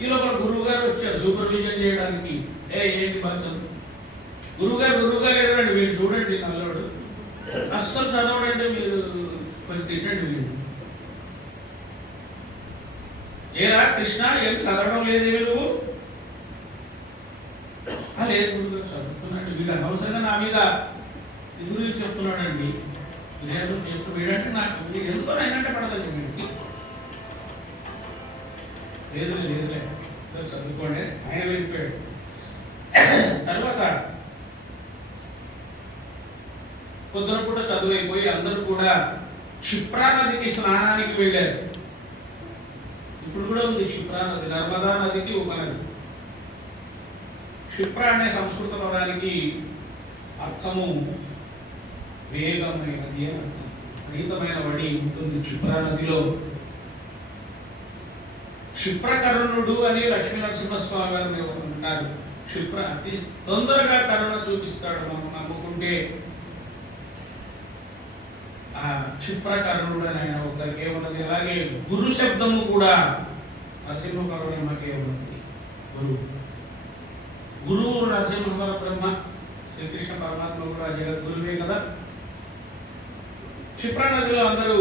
ఈ లోపల గురువు గారు వచ్చారు సూపర్విజన్ చేయడానికి. ఏంటి బాగా చదువు, గురువు గారు ఎదురండి, వీడు చూడండి నల్లోడు అస్సలు చదవడంటే మీరు కొంచెం తిట్టండి. వీడు ఏరా కృష్ణ, ఏం చదవడం లేదేమి నువ్వు? లేదు గురువు గారు చదువుతున్నాడు. వీడు అనవసరంగా నా మీద ఎదురు చెప్తున్నాడండి. లేదు చేస్తూ వీడంటే నాకు ఎందుకో అయినంటే పడదండి వీడికి. లేదులే చదువుకోండి, ఆయన వెళ్ళిపోయాడు. తర్వాత పొద్దున పూట చదువు అయిపోయి అందరూ కూడా క్షిప్రా నదికి స్నానానికి వెళ్ళారు. ఇప్పుడు కూడా ఉంది క్షిప్రా నది, నర్మదా నదికి ఉపనది. క్షిప్ర అనే సంస్కృత పదానికి అర్థము వేగమైనది అని అర్థం. విపరీతమైన వడి ఉంటుంది క్షిప్రా నదిలో. క్షిప్రకరుణుడు అని లక్ష్మీ నరసింహస్వామి గారు అంటారు. క్షిప్ర అతి తొందరగా కరుణ చూపిస్తాడు మనం నమ్ముకుంటే. ఆ క్షిప్రకరుణుడు అని ఆయన ఒకరికి ఏమున్నది. అలాగే గురు శబ్దము కూడా నరసింహ పరబ్రహ్మకే ఉన్నది. గురువు నరసింహ పరబ్రహ్మ, శ్రీకృష్ణ పరమాత్మ కూడా జగద్గురువే కదా. క్షిప్రా నదిలో అందరూ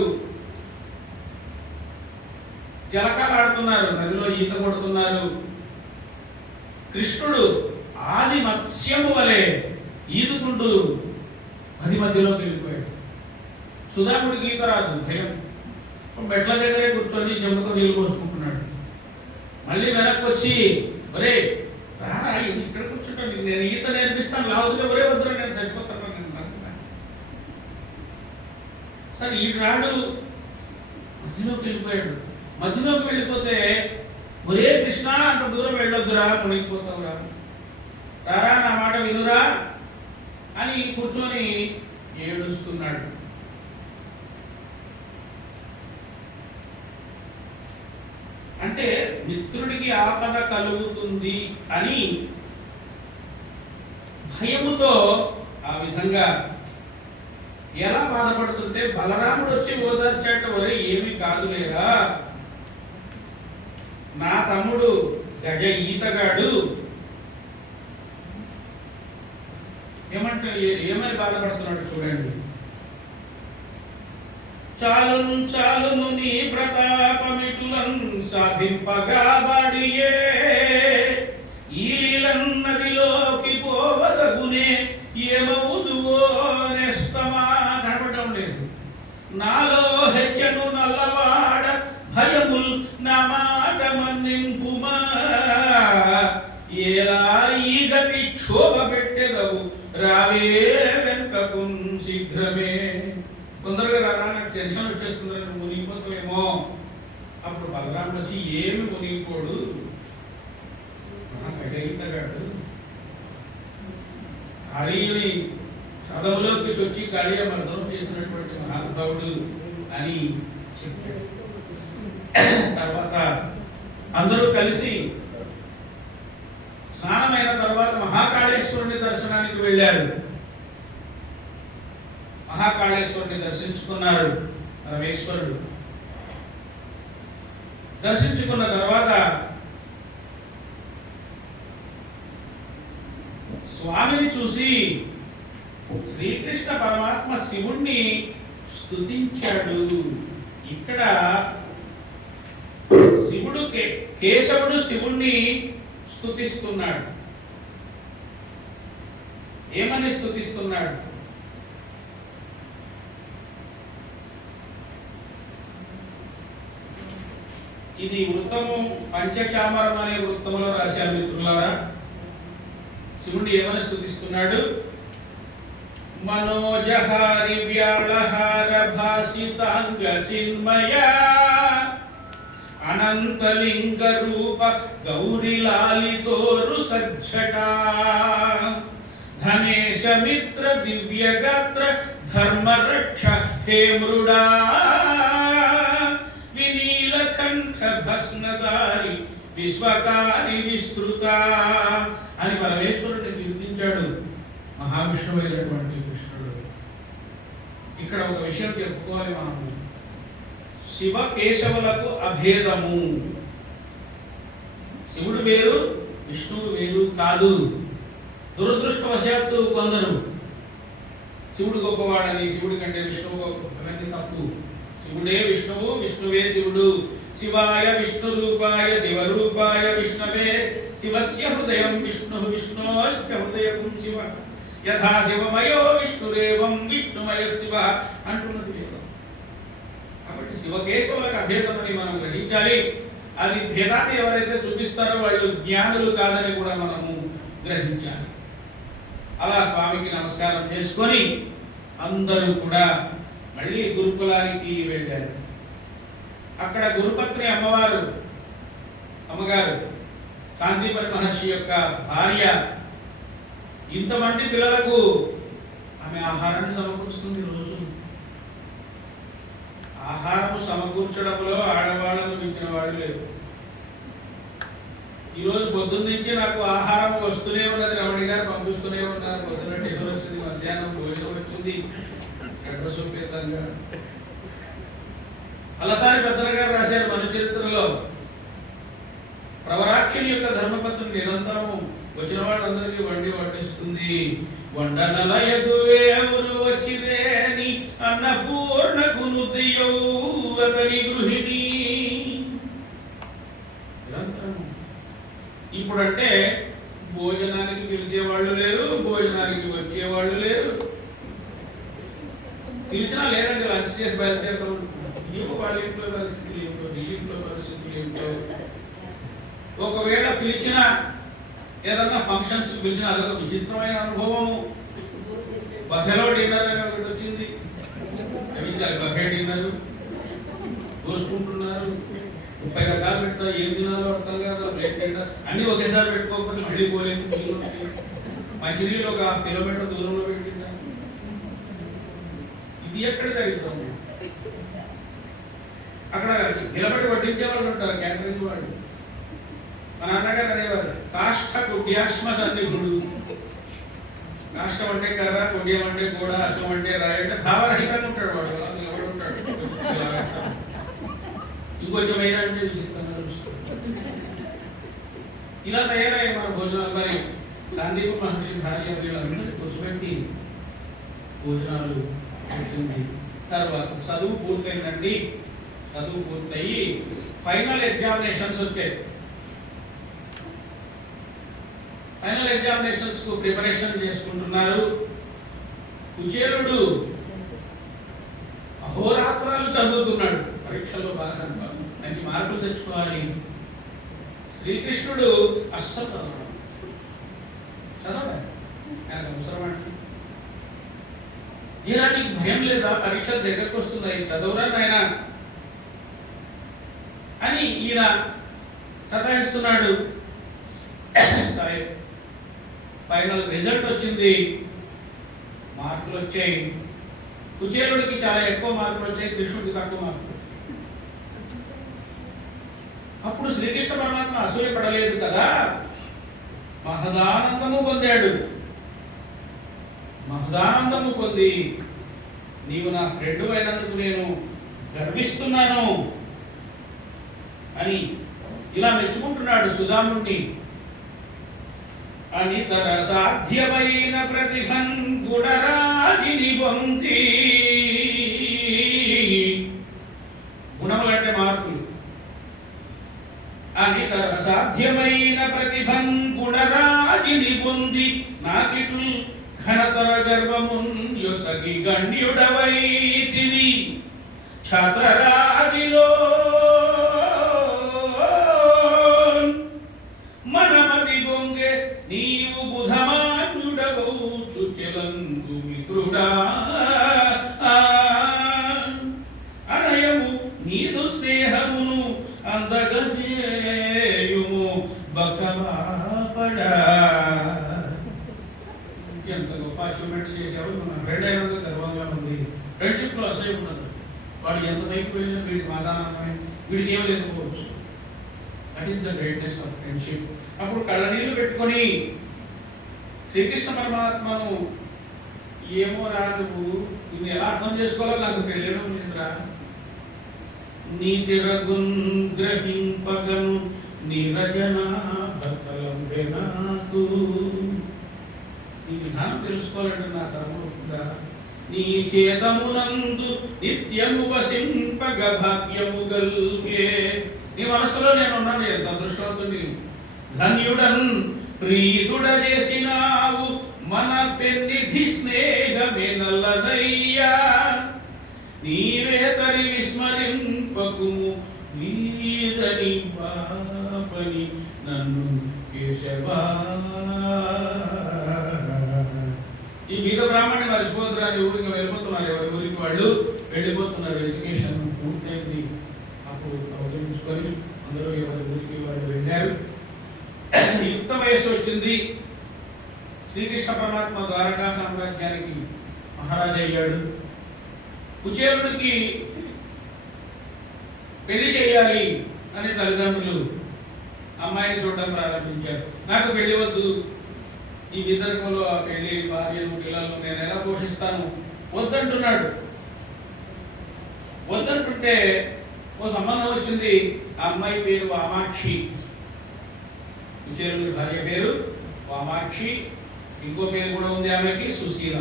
జలకాలు ఆడుతున్నారు, నదిలో ఈత కొడుతున్నారు. కృష్ణుడు ఆది మత్స్యము వలె ఈదుకుంటూ నది మధ్యలోకి వెళ్ళిపోయాడు. సుధాముడికి ఈత రాదు, భయం. మెట్ల దగ్గరే కూర్చొని చెంబుతో నీళ్ళు పోసుకుంటున్నాడు. మళ్ళీ వెనక్కి వచ్చి, ఒరే రారా, ఇది ఇక్కడ కూర్చుంటాను, నేను ఈత నేర్పిస్తాను, లావుతుంటే ఒరే వద్దురా నేను చచ్చిపోతాను. సరే ఈ రాడు మధ్యలోకి వెళ్ళిపోయాడు. మధ్యలోకి వెళ్ళిపోతే ఒరే కృష్ణ, అంత దూరం వెళ్ళొద్దురా, మునిగిపోతావురా. రారా నా మాట వినురా అని కూర్చొని ఏడుస్తున్నాడు. అంటే మిత్రుడికి ఆపద కలుగుతుంది అని భయముతో ఆ విధంగా ఎలా బాధపడుతుంటే బలరాముడు వచ్చి ఓదార్చాట, ఒరే ఏమి కాదులేరా, నా తమ్ముడు గజ ఈతగాడు, ఏమని బాధపడుతున్నాడు చూడండి. చాలును చాలును నీ ప్రతాపమిటులను సాధింపగా బడియే, ఈలన్నదిలోకి పోవదగునే ఏమవుదువో నేస్తమా. కనపడటం లేదు. నాలో హెచ్చను నల్లవాడ భయముల్ నా మాట మన్నింపుమా, ఎలా ఈ గతి క్షోభ పెట్టెదవు రావే వెనుకకు శీఘ్రమే. తొందరగా రారా, నాకు టెన్షన్ వచ్చేస్తుందని మునిగిపోతావేమో. అప్పుడు బలరాముడు వచ్చి ఏమి మునిగిపోడు, గజయితగాడు, కాళీయుని రథంలోకి చొచ్చి కాళీయ మర్దనం చేసినటువంటి మహానుభావుడు అని చెప్పాడు. తర్వాత అందరూ కలిసి స్నానమైన తర్వాత మహాకాళేశ్వరుని దర్శనానికి వెళ్ళారు. మహాకాళేశ్వరుని దర్శించుకున్నారు పరమేశ్వరుడు. దర్శించుకున్న తర్వాత స్వామిని చూసి శ్రీకృష్ణ పరమాత్మ శివుణ్ణి స్తుతించాడు. ఇక్కడ శివుడు కేశవుడు శివుణ్ణి స్తుతిస్తున్నాడు. ఏమని స్తుతిస్తున్నాడు? ఇది వృత్తము పంచచామరం అనే వృత్తములో రాశారు మిత్రులారా. శివుడు ఏమని స్తుతిస్తున్నాడు? మనోజహారి వ్యాళహార భాసితాంగ చిన్మయ అనంతలింగ రూప గౌరి లాలితోరు సజ్జట ధనేశ మిత్ర దివ్య గాత్ర ధర్మ రక్ష హే మృడా వినీలకంఠ భస్మదారి విశ్వకారి విస్తృత అని పరమేశ్వరుడిని కీర్తించాడు మహావిష్ణువైనటువంటి కృష్ణుడు. ఇక్కడ ఒక విషయం చెప్పుకోవాలి మనము. శివ కేశవులకు అభేదము. శివుడు వేరు, విష్ణువు వేరు కాదు. దురదృష్టవశాత్తు కొందరు శివుడు గొప్పవాడని, శివుడి కంటే విష్ణువు గొప్ప తప్పు. శివుడే విష్ణువు, విష్ణువే శివుడు. శివాయ విష్ణు రూపాయ శివరూపాయ విష్ణవే శివస్య హృదయం విష్ణు విష్ణోస్య హృదయం శివ యథా శివమయో విష్ణురేవం విష్ణుమయ శివ అంటున్నది వేదం. కాబట్టి శివకేశవులకు అభేదమని మనం గ్రహించాలి. అది భేదాన్ని ఎవరైతే చూపిస్తారో వాళ్ళు జ్ఞానులు కాదని కూడా మనము గ్రహించాలి. అలా స్వామికి నమస్కారం చేసుకొని అందరూ కూడా మళ్ళీ గురుకులానికి వెళ్ళారు. అక్కడ గురుపత్ని అమ్మగారు శాంతిపని మహర్షి యొక్క భార్య ఇంతమంది పిల్లలకు ఆమె ఆహారాన్ని సమకూరుస్తుంది. రోజు ఆహారము సమకూర్చడంలో ఆడవాళ్ళను మించిన వాళ్ళు లేరు. ఈరోజు పొద్దున్న నుంచి నాకు ఆహారం వస్తూనే ఉన్నది. రమణి గారు పంపిస్తూనే ఉన్నారు. పొద్దున్న టిఫిన్ వచ్చింది, మధ్యాహ్నం భోజనం వచ్చింది, కడ్రసోపేతంగా. అలసాని పెద్దల గారు రాశారు మన చరిత్రలో, ప్రవరాక్షుని యొక్క ధర్మపత్రం నిరంతరము వచ్చిన వాళ్ళందరికీ వండి వడ్డిస్తుంది. వండనలయదువేవురు వచ్చిరేని అన్నపూర్ణకు నుదియౌవతని గృహిణి. ఇప్పుడంటే భోజనానికి పిలిచేవాళ్ళు లేరు, భోజనానికి వచ్చేవాళ్ళు లేరు. పిలిచినా లేదంటే లంచ్ చేసి బయలుదేరుతాం. ఏమో వాళ్ళ ఇంట్లో పరిస్థితులు ఏమిటో, ఢిల్లీలో పరిస్థితులు ఏమిటో. ఒకవేళ పిలిచిన ఏదన్నా ఫంక్షన్స్ పిలిచిన అదొక విచిత్రమైన అనుభవము. బఫెలో డిన్నర్ అని ఒకటి వచ్చింది. Buffet dinner దోసుకుంటున్నారు. 30 రకాలు పెడతారు, ఏం తినాలో అర్థం కాదు. ప్లేట్ అన్ని ఒకేసారి పెట్టుకోకపోతే మళ్ళీ పోలేము. మంచినీళ్ళు ఒక 1/2 కిలోమీటర్ దూరంలో పెట్టిందా? ఇది ఎక్కడ జరుగుతుంది? అక్కడ నిలబడి వడ్డించే వాళ్ళు ఉంటారు, క్యాటరింగ్ వాళ్ళు. మా నాన్నగారు అనేవారు, కాష్ట కుడ్యాశ్మ సన్నిధుడు. కాష్టం అంటే కర్ర, కుడ్యం అంటే గోడ, అశ్వం అంటే రాయి అంటే భావరహితంగా ఉంటాడు వాడు. నిలబడి ఉంటాడు. ఇంకొంచెం అయినా అంటే ఇలా తయారయ్యాయి మన భోజనాలు. మరి సందీప మహర్షి భార్య వీళ్ళందరూ కూర్చోబెట్టి భోజనాలు పెట్టింది. తర్వాత చదువు పూర్తయిందండి. చదువు పూర్తయి ఫైనల్ ఎగ్జామినేషన్స్ వచ్చాయి. ఫైనల్ ఎగ్జామినేషన్స్ కు ప్రిపరేషన్ చేసుకుంటున్నారు. కుచేలుడు అహోరాత్రాలు చదువుతున్నాడు. పరీక్షల్లో బాగా మంచి మార్కులు తెచ్చుకోవాలి. శ్రీకృష్ణుడు అస్సలు చదవడం ఆయనకు అవసరం అంటే, ఈయన నీకు భయం లేదా? పరీక్షలు దగ్గరకు వస్తున్నాయి, చదవరా నాయన అని ఈయన సతాయిస్తున్నాడు. సరే, ఫైనల్ రిజల్ట్ వచ్చింది. మార్కులు వచ్చాయి. కుచేలుడికి చాలా ఎక్కువ మార్కులు వచ్చాయి, కృష్ణుడికి తక్కువ మార్కులు. అప్పుడు శ్రీకృష్ణ పరమాత్మ అసూయపడలేదు కదా, మహదానందము పొందాడు. మహదానందము పొంది, నీవు నా ఫ్రెండ్ అయినందుకు నేను గర్విస్తున్నాను అని ఇలా మెచ్చుకుంటున్నాడు సుధాముడిని. అని తర సాధ్యమైన ప్రతిభన్ గుణరాజిని పొంది, గుణములంటే మార్పులు. అని తర సాధ్యమైన ప్రతిభన్ గుణరాజిని పొంది, నాకిటు ఘనతర గర్వమున్ యొసగి గణ్యుడవైతివి. ఛాత్రరాజిలో మనమతి బొంగె, నీవు బుధమాన్యుడవౌచు చెలంగు మిత్రుడా. అనయము నీదు స్నేహమును అందగజేయుము బకవాపడా. ఎంత గొప్ప అచీవ్మెంట్ చేసేవాడు. మన ఫ్రెండ్ అయినందుకు గర్వంగా ఉంది. ఫ్రెండ్షిప్లో అసహ్యం ఉండదు. వాడు ఎంత పైకి పోయినా వీడికి మాదానమే, వీడికి ఏం లేకపోవచ్చు. That is the greatness of friendship. అప్పుడు కళ్ళనీళ్ళు పెట్టుకొని శ్రీకృష్ణ పరమాత్మను, ఏమో రా నువ్వు, నిన్ను ఎలా అర్థం చేసుకోవాలో నాకు తెలియడం లేదురా. నీ తిరగున్ గ్రహింపగను నిరజన భక్తలంబె నాకు. నీ విధానం తెలుసుకోవాలంటే నా తరము ఉందా? నీ చేతమునందు నిత్యము వసింపగ భాగ్యము గల్గే. నీ మనసులో నేనున్నాను, ఎంత అదృష్టవంతుని. ధన్యుడన్ ప్రీతుడ చేసినావు, మన పెన్నిధి స్నేహమే నల్లదయ్యా. నీవే తరి విస్మరింపకు, నీదని పాపని నన్ను కేశవా. ఈ మీద బ్రాహ్మణి మర్చిపోతున్నారు, ఇంకా వెళ్ళిపోతున్నారు. ఎవరి ఊరికి వాళ్ళు వెళ్ళిపోతున్నారు. ఎడ్యుకేషన్ పూర్తయింది. అప్పుడు అవతరించుకొని అందరూ ఎవరి ఊరికి వాళ్ళు వెళ్ళారు. యుక్త వయస్సు వచ్చింది. శ్రీకృష్ణ పరమాత్మ ద్వారకా సామ్రాజ్యానికి మహారాజు అయ్యాడు. కుచేలుడికి పెళ్లి చేయాలి అని తల్లిదండ్రులు అమ్మాయిని చూడడం ప్రారంభించారు. నాకు పెళ్లి వద్దు, ఈ విదర్భంలో ఆ పెళ్లి, భార్యను, పిల్లలను నేను ఎలా పోషిస్తాను వద్దంటున్నాడు. వద్దంటుంటే ఓ సంబంధం వచ్చింది. ఆ అమ్మాయి పేరు వామాక్షి. కుచేలుడి భార్య పేరు వామాక్షి. ఇంకో పేరు కూడా ఉంది ఆమెకి, సుశీల.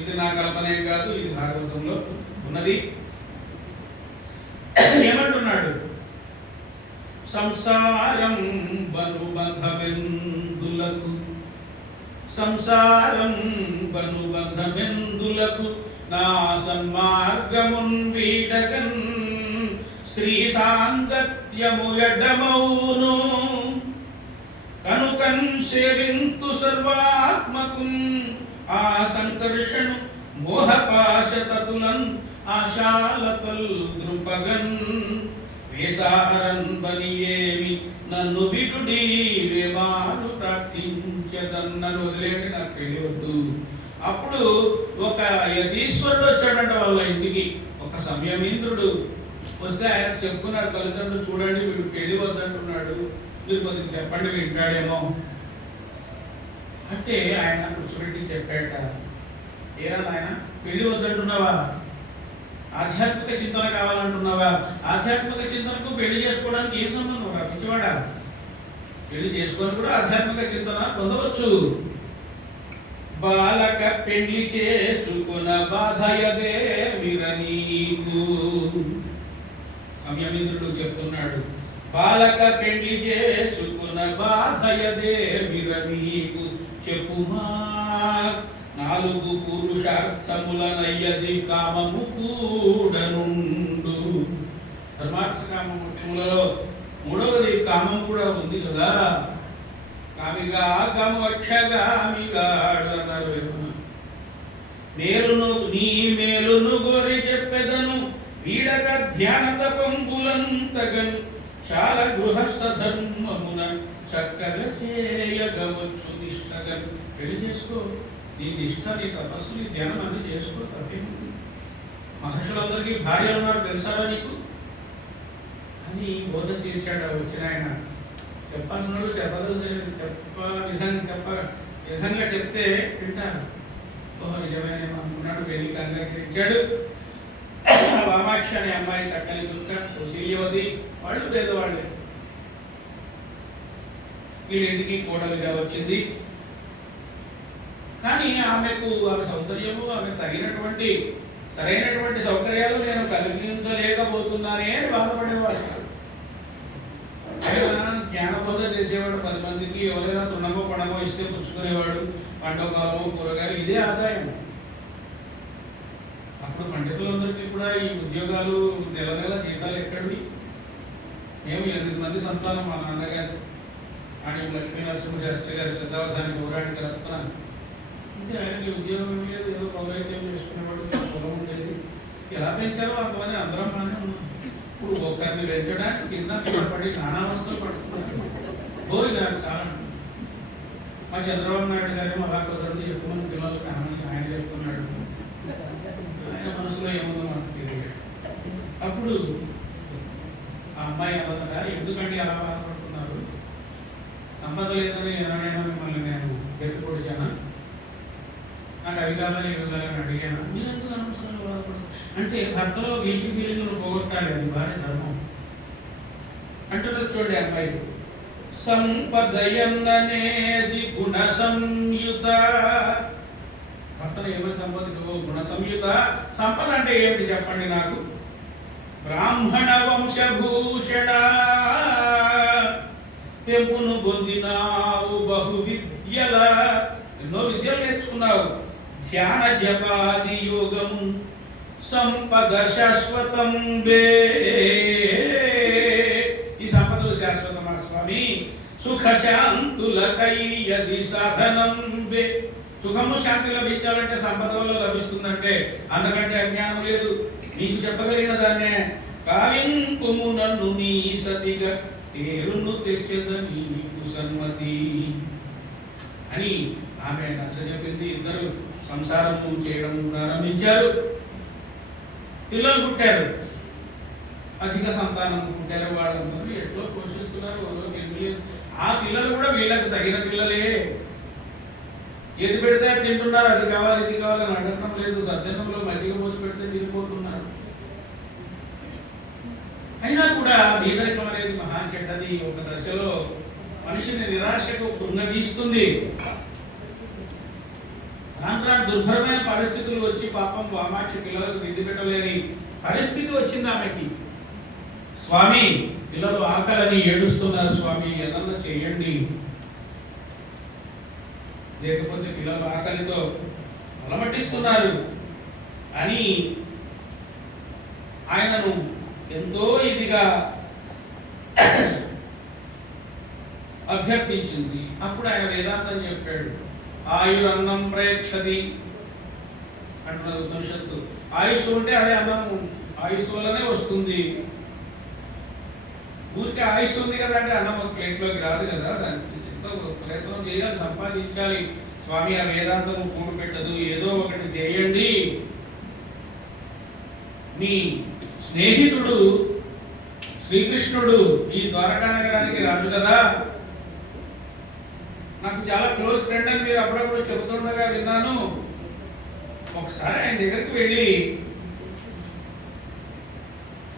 ఇది నా కల్పనే కాదు, ఇది భాగవతంలో ఉన్నది. ఏమంటున్నాడు? సంసారం బనుబంధమెందులకు, సంసారం బనుబంధమెందులకు, నా సన్మార్గమున్ వీడగన్ స్త్రీ సాంగత్యము ఎడ్డమౌను. కనుకన్ సేవింతు సర్వాత్మకు, ఆ సంకర్షణు మోహపాశతతులన్ ఆశాలతల్ దృంపగన్. వేసారంబని ఏమి నన్ను విడుడి వేమాను ప్రార్థించదన్నను వదిలేండి, నాకు పెళ్లి వద్దు. అప్పుడు ఒక యతీశ్వరుడు వచ్చాడంట వాళ్ళ ఇంటికి. ఒక సంయమీంద్రుడు వస్తే ఆయన చెప్పుకున్నారు తల్లిదండ్రులు, చూడండి వీడు పెళ్లి వద్దంటున్నాడు, మీరు కొద్దిగా చెప్పండి వింటాడేమో అంటే ఆయన కూర్చోబెట్టి చెప్పాట, ఏరా నాయన పెళ్లి వద్దంటున్నావా, ఆధ్యాత్మిక చింతన కావాలంటున్నావా, ఆధ్యాత్మిక చింతనకు పెళ్లి చేసుకోవడానికి ఏం సంబంధం రా పిచ్చివాడా, పెళ్లి చేసుకొని కూడా ఆధ్యాత్మిక చింతన పొందవచ్చు. బాలక పెళ్లి చేసుకున్న బాధయదే విరనీకు, సంయమీంద్రుడు చెప్తున్నాడు, బాలక పెళ్లి చేసుకున్న బాధయదే విరనీకు చెప్పుమా, 4 పురుషార్థములనయ్యది కామము కూడనుండు. ధర్మార్థ కామములలో 3వది కామం కూడా ఉంది కదా. కామిగా మోక్షగామిగాడు అన్నారు. మేలును నీ మేలును గోరి చెప్పెదను, వీడక ధ్యాన తపంబులంతగను, చాలా గృహస్థ ధర్మమున చక్కగా చేయగవచ్చు నిష్టగను. పెళ్లి చేసుకో, నీ నిష్ట, నీ తపస్సు, నీ ధ్యానం అన్నీ చేసుకో, తప్పేముంది. మహర్షులందరికీ భార్యలు ఉన్నారు తెలుసారా నీకు అని బోధ చేశాడు వచ్చిన ఆయన. చెప్పాలన్నాడు, విధంగా చెప్తే వింటారు. ఓహో నిజమేనేమో అనుకున్నాడు. పెళ్లి అంగీకరించాడు. వామాక్షి అనే అమ్మాయి చక్కని దుర్గ సుశీల్యవతి, వాళ్ళు పేదవాళ్ళే. వీడింటికి కోడలిగా వచ్చింది. కానీ ఆమెకు ఆమె సౌందర్యము, ఆమె తగినటువంటి సరైనటువంటి సౌకర్యాలు నేను కలిగించలేకపోతున్నానే అని బాధపడేవాడు. ఆయన జ్ఞానబోధ చేసేవాడు 10 మందికి. ఎవరైనా తృణమో పణమో ఇస్తే పుచ్చుకునేవాడు. పండవకాలమో కూరగాయలు, ఇదే ఆదాయం. అప్పుడు పండితులందరికీ కూడా ఈ ఉద్యోగాలు, నెల నెల జీతాలు ఎక్కడివి. మేము 8 మంది సంతానం. మా నాన్నగారు ఆడి లక్ష్మీనరసింహ శాస్త్రి గారి సిద్ధావధాని పౌరాణిక రత్న. అంటే ఆయనకి ఉద్యోగం లేదు, ఏదో పౌరైత్యం చేసుకునేవాడు, పొలం ఉండేది. ఎలా పెంచారో అంతమంది అందరం బాగానే ఉన్నాం. ఇప్పుడు ఒకరిని పెంచడానికి కింద పడి నానావస్థలు పడుతున్నారు. బోరిగా చాలా. మా చంద్రబాబు నాయుడు గారేమో అలా కుదరదు, ఎక్కువ మంది పిల్లలకు ఆయన చెప్తున్నాడు. ఆయన మనసులో ఏముందో మనకు తెలియదు. అప్పుడు ఆ అమ్మాయి అన్నదట, ఎందుకండి అలా బాధపడుతున్నారు, సంపద లేదని ఏనాడైనా మిమ్మల్ని నేను చెప్పి పొడిచానా, నాకు అవి కావాలి ఇవి కావాలని అడిగాను, మీరు ఎందుకు అనవసరంగా బాధపడతారు అంటే భర్తలో గిల్టీ ఫీలింగ్ను పోగొట్టాలి, అది భార్య ధర్మం అంటున్నది. చూడండి అమ్మాయి, సంపదయన్ననేది గుణ సంయుత. భర్తను ఏమని సంపాదించో గుణ సంయుత. సంపద అంటే ఏమిటి చెప్పండి నాకు. బ్రాహ్మణ వంశభూషణ పెంపును పొందినావు, బహు విద్యల, ఎన్నో విద్యలు నేర్చుకున్నావు. ధ్యాన జపాది యోగము సంపద శాశ్వతం బే. ఈ సంపదలు శాశ్వతమా స్వామి. సుఖ శాంతులకై యది సాధనం బే. సుఖము శాంతి లభించాలంటే సంపద వల్ల లభిస్తుందంటే అంతకంటే అజ్ఞానం లేదు. నీకు చెప్పగలిగిన దాన్నే. కావింపుము నన్ను నీ సతిగా పేరును తెచ్చేదని నీకు సన్మతి అని ఆమె నచ్చజెప్పింది. ఇద్దరు సంసారము చేయడం ప్రారంభించారు. పిల్లలు పుట్టారు, అధిక సంతానం పుట్టారు. వాళ్ళందరూ ఎట్లో పోషిస్తున్నారు. ఆ పిల్లలు కూడా వీళ్ళకి తగిన పిల్లలే. ఏది పెడితే తింటున్నారు, అది కావాలి ఇది కావాలని అడగడం లేదు. సద్దనంలో మజ్జిగ పోసి పెడితే తిరిగిపోతున్నారు. అయినా కూడా బీదరికం అనేది మహా చెడ్డది. ఒక దశలో మనిషిని నిరాశకు కృంగదీస్తుంది. రాను దుర్భరమైన పరిస్థితులు వచ్చి పాపం వామాక్షి పిల్లలకు తిండి పెట్టలేని పరిస్థితి వచ్చింది ఆమెకి. స్వామి పిల్లలు ఆకలని ఏడుస్తున్నారు, స్వామి ఏదన్నా చేయండి, లేకపోతే పిల్లలు ఆకలితో అలమటిస్తున్నారు అని ఆయనను ఎంతో ఇదిగా అభ్యర్థించింది. అప్పుడు ఆయన వేదాంతం చెప్పాడు. ఆయురన్నం ప్రేక్షది అంటున్నది ఉపనిషత్తు. ఆయుష్ ఉంటే అదే అన్నం ఆయుష్ వల్లనే వస్తుంది. ఊరికి ఆయుష్ ఉంది కదా అంటే అన్నం ఒక ప్లేట్లోకి రాదు కదా, దానికి ఎంతో ప్రయత్నం చేయాలి, సంపాదించాలి. స్వామి ఆ వేదాంతము కూడు పెట్టదు, ఏదో ఒకటి చేయండి. మీ స్నేహితుడు శ్రీకృష్ణుడు ఈ ద్వారకా నగరానికి రాజు కదా, నాకు చాలా క్లోజ్ ఫ్రెండ్ అని మీరు అప్పుడప్పుడు చెబుతుండగా విన్నాను. ఒకసారి ఆయన దగ్గరికి వెళ్ళి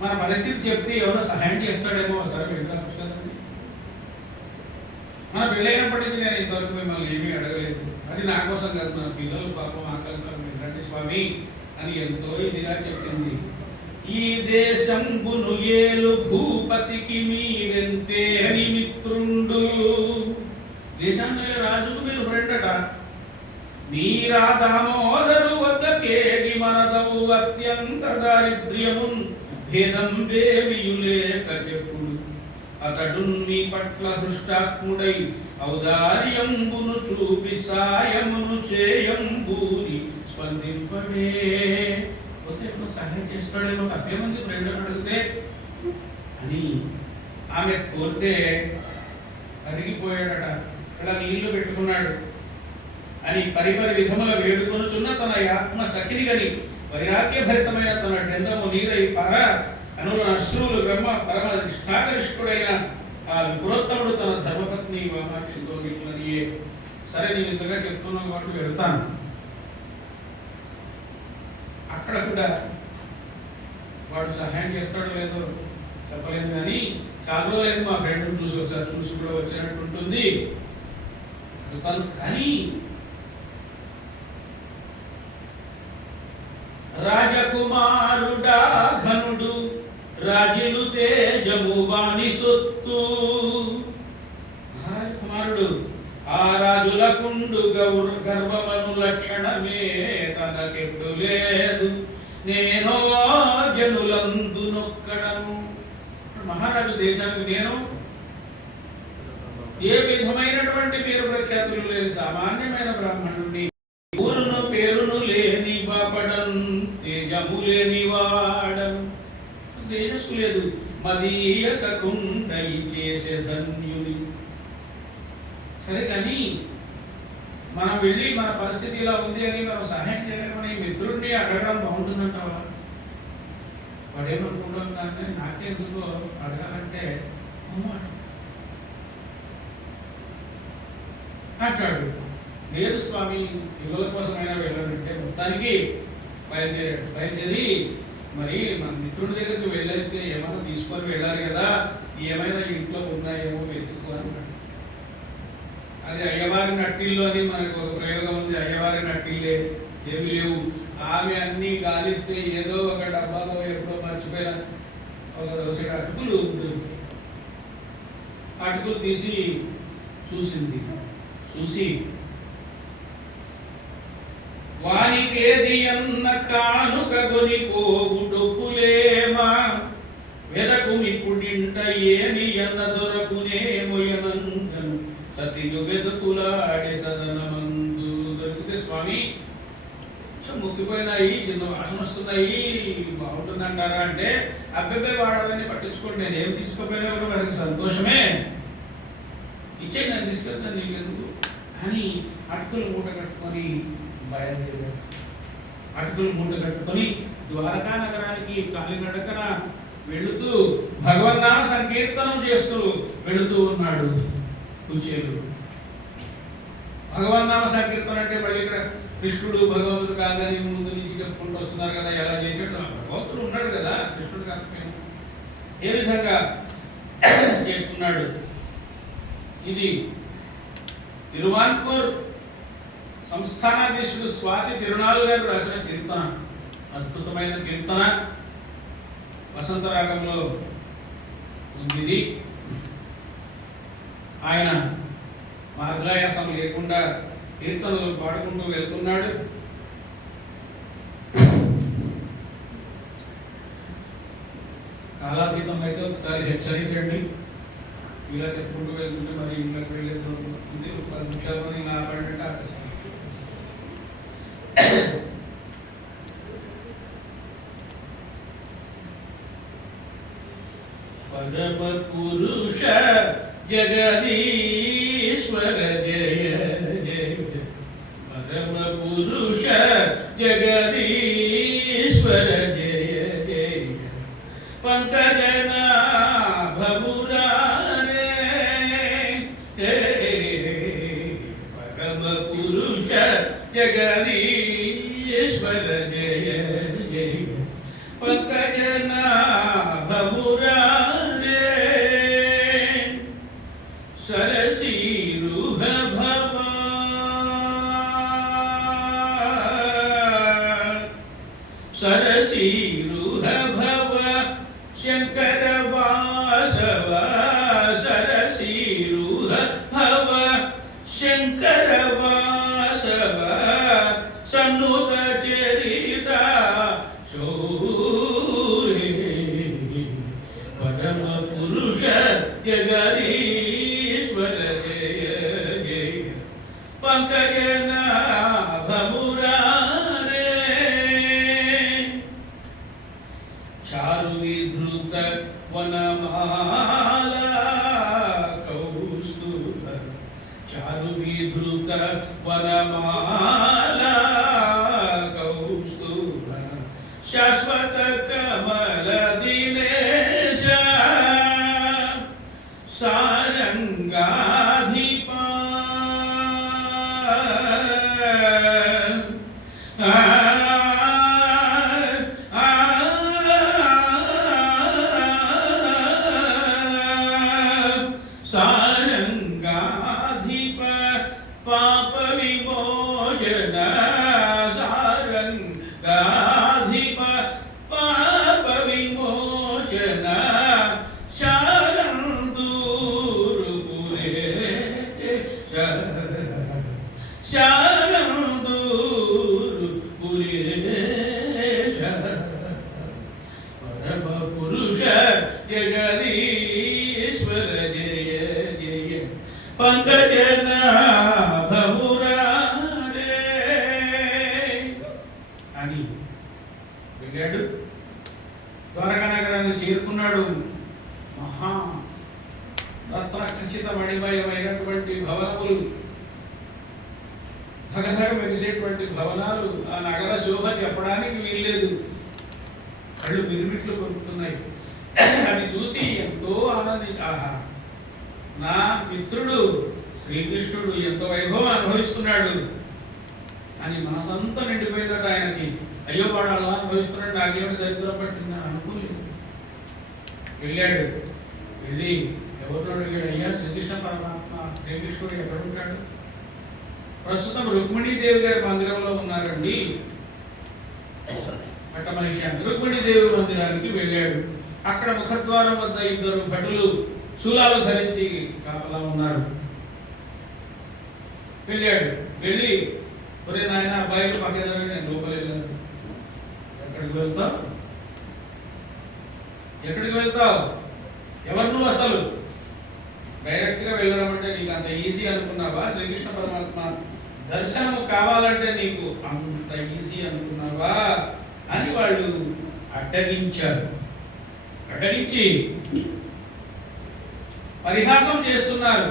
మన పరిస్థితి చెప్తే ఎవరో సహాయం చేస్తాడేమో, ఒకసారి వెళ్ళాను కదండి. మన పెళ్ళైనప్పటి నుంచి నేను ఇంతవరకు మిమ్మల్ని ఏమీ అడగలేదు. అది నా కోసం కాదు, మన పిల్లలు పాపం ఆకలితో వినండి స్వామి అని ఎంతో ఇదిగా చెప్పింది. ఈ దేశంబును ఏలు భూపతికి మీరెంతే అని మిత్రుండు. దేశాన్ని రాజుకు మీరు ఫ్రెండ్ అట. మీరా దామోదరు వద్దకేగి మనదవు అత్యంత దారిద్ర్యమున్ భేదం బేమియులేక చెప్పుడు. అతడు మీ పట్ల హృష్టాత్ముడై ఔదార్యంబును చూపి సాయమును చేయంబూని స్పందింపడే. పోతే ఎప్పుడు సహాయం చేస్తాడేమో, తప్పేముంది ఫ్రెండ్ అని అడిగితే అని ఆమె కోరితే అరిగిపోయాడట. ఇలా నీళ్లు పెట్టుకున్నాడు అని పరిపరి విధముల వేడుకొనుచున్న తన ఆత్మ సఖిని గని వైరాగ్యభరితమైన తన డెందము నీరై పార అనుల అశ్రువులు బ్రహ్మ పరమ నిష్ఠాగరిష్ఠుడైన ఆ విపురోత్తముడు తన ధర్మపత్ని వామాక్షితో ఇట్లనియే. సరే నేను ఇంతగా చెప్తున్నావు కాబట్టి వెళ్తాను. అక్కడ కూడా వాడు సహాయం చేస్తాడో లేదో చెప్పలేదు, కానీ చాలా రోజులేదు మా ఫ్రెండ్ని చూసి ఒకసారి చూసి కూడా వచ్చినట్టు ఉంటుంది వెళ్తాను. కానీ రాజకుమారుడా ఘనుడు రాజులు తేజము వాణి సొత్తు. రాజకుమారుడు ఆ రాజులకుండు గర్వమను లక్షణమే తనకెప్పుడు లేదు. నేనో జనులందు నొక్కడను. మహారాజు దేశానికి నేను ఏ విధమైనటువంటి పేరు ప్రఖ్యాతులు లేని సామాన్యమైన బ్రాహ్మణుడిని. ఊరును పేరును లేని బాపడం తేజము లేని వాడను. తేజస్సు లేదు, మదీయ సకుండై చేసే ధన్యుని. సరే, కానీ మనం వెళ్ళి మన పరిస్థితి ఇలా ఉంది అని మనం సహాయం చేయలేమని మిత్రుడిని అడగడం బాగుంటుందంటావా? వాడేమనుకుంటాం కానీ నాకెందుకో అడగాలంటే అంటాడు. లేదు స్వామి, పిల్లల కోసమైనా వెళ్ళాలంటే మొత్తానికి బయలుదేరి మరి మన మిత్రుడి దగ్గరికి వెళ్ళైతే ఏమైనా తీసుకొని వెళ్ళాలి కదా, ఏమైనా ఇంట్లో ఉన్నాయేమో వెతుక్కోవాలి. అది అయ్యవారి నట్టిల్లు అని మనకు ఒక ప్రయోగం ఉంది. అయ్యవారి నట్టిల్లే ఏమి లేవు. ఆమె అన్ని గాలిస్తే ఏదో ఒక డబ్బాలో ఎప్పుడో మర్చిపోయిన ఒక దోసెడు అటుకులు దొరికాయి. అటుకులు తీసి చూసింది. చూసి వానికేది అన్న కానుక కొని పోగుటొప్పులేమా వెదకు మిప్పుడింట ఏమి అన్న దొరకునేమొయనంకను సతియు వెదుకులాడే సదనమందు. దొరికితే స్వామి ముక్కిపోయినాయి, చిన్న వాసన వస్తున్నాయి, బాగుంటుందంటారా అంటే అబ్బాయి వాడాలని పట్టించుకోండి, నేను ఏం తీసుకోపోయినా కూడా మనకి సంతోషమే, ఇచ్చే నేను తీసుకెళ్తాను నీకెందుకు అని అటుకులు మూట కట్టుకొని బయలుదేరాడు. అటుకులు మూట కట్టుకొని ద్వారకా నగరానికి కాలినడకన వెళుతూ భగవన్నామ సంకీర్తనం చేస్తూ వెళుతూ ఉన్నాడు కుచేలుడు. భగవన్నామ సంకీర్తన అంటే మళ్ళీ ఇక్కడ కృష్ణుడు భగవంతుడు కాదని ముందు నుంచి చెప్పుకుంటూ వస్తున్నారు కదా, ఎలా చేసాడు? భగవంతుడు ఉన్నాడు కదా, కృష్ణుడు కాకపోయినా ఏ విధంగా చేసుకున్నాడు. ఇది తిరువాన్కూర్ సంస్థానాధీశుడు స్వాతి తిరునాలు గారు రాసిన కీర్తన, అద్భుతమైన కీర్తన, వసంతరాగంలో ఉంది. ఆయన మార్గాయాసం లేకుండా కీర్తనలు పాడుకుంటూ వెళ్తున్నాడు. కాలాతీతం అయితే ఒకసారి హెచ్చరించండి. ఇలా చెప్పుకుంటూ వెళ్తుంటే మరి ఇంట్లోకి వెళ్ళేది అవుతుంది. 10 నిమిషాల మంది నా పడినట్టు ఆపేస్తాను. పరమ పురుష జగదీశ్వర జయ జయ పరమ పురుష జగదీశ్వర జయ జయ పంకజనాభమురారే పరమ పురుష జగదీశ్వర జయ జయ పంకజనాభమురారే సరసీరుహ భవ సరసీరుహ భవ శంకర వాసవ సరసీరుహ భవ శంకర వాసవ సన్నుత చరిత శౌరే పరమ పురుష జగదీశ్వర జయ జయ పంకజనాభమురారే చారు విధృత వనమాల కౌస్తుభ చారు విధృత వనమాల కౌస్తుభ శాశ్వత కమల దినేశ సారంగాధిపా సారంగాధిప పాప విమోచన సారంగాధిప పాప విమోచన శారందూరు పురే శారందూరు పురేశ పరమ పురుష జగదీశ్వర జయ జయ పంకజనాభమురారే అని వెళ్ళాడు. ద్వారకా నగరాన్ని చేరుకున్నాడు. మహా రత్న ఖచ్చిత మణిమయమైనటువంటి భవనములు, ధగధగ మెరిసేటువంటి భవనాలు, ఆ నగర శోభ చెప్పడానికి వీల్లేదు. కళ్ళు మిరుమిట్లు కొరుకుతున్నాయి. అది చూసి ఎంతో ఆహా నా మిత్రుడు శ్రీకృష్ణుడు ఎంతో వైభవం అనుభవిస్తున్నాడు అని మనసంతా నిండిపోయిందట ఆయనకి. అయ్యో వాడు అలా అనుభవిస్తున్నాడు, నాకేమిటి దరిద్రం పట్టిందని అనుకోలేదు. వెళ్ళాడు. వెళ్ళి ఎవరినో అడిగాడు, అయ్యా శ్రీకృష్ణ పరమాత్మ శ్రీకృష్ణుడు ఎక్కడ ఉంటాడు? ప్రస్తుతం రుక్మిణీదేవి గారి మందిరంలో ఉన్నారండి. పట్టమహిషి రుక్మిణీదేవి మందిరానికి వెళ్ళాడు. అక్కడ ముఖద్వారం వద్ద ఇద్దరు భటులు శూలాలు ధరించి కాపలా ఉన్నారు. వెళ్ళాడు. వెళ్ళి ఒరే నాయన అబ్బాయిలు పక్కన నేను లోపల వెళ్ళాను. ఎక్కడికి వెళ్తావు? ఎక్కడికి వెళ్తావు? ఎవరు నువ్వు అసలు? డైరెక్ట్గా వెళ్ళడం అంటే నీకు అంత ఈజీ అనుకున్నావా? శ్రీకృష్ణ పరమాత్మ దర్శనము కావాలంటే నీకు అంత ఈజీ అనుకున్నావా అని వాళ్ళు అడ్డగించారు. అడ్డగించి పరిహాసం చేస్తున్నారు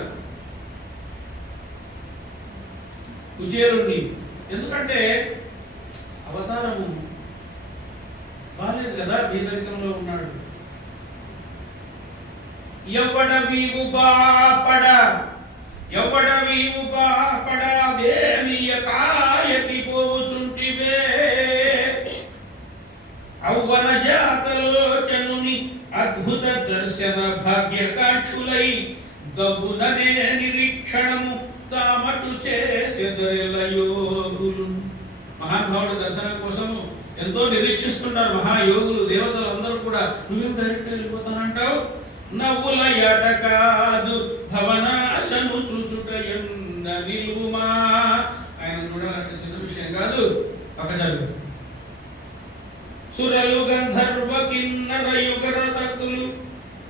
కుచేలుణ్ణి. ఎందుకంటే అవతారము బాలేదు కదా, బీదరికంలో ఉన్నాడు. ఎవడవీవు బాపడ ఎవడవీవు బాపడ దేనియ కాయకి పోవుచుంటివే ఔవన జాతలోచనుని అద్భుత దర్శన భాగ్యకాక్షులై గబుననే నిరీక్షణము తామటు చేసెదరెలయోగులు. మహానుభావుడి దర్శనం కోసము ఎంతో నిరీక్షిస్తున్నారు మహాయోగులు, దేవతలు అందరూ కూడా. నువ్వేం డైరెక్ట్ వెళ్ళిపోతానంటావు? నవ్వుల ఎట కాదు భవనాశను చూచుట ఎన్న నిలువుమా. ఆయన చూడాలంటే చిన్న విషయం కాదు. పక్కజరుగు సురలు గంధర్వ కిన్నర యుగర తక్కులు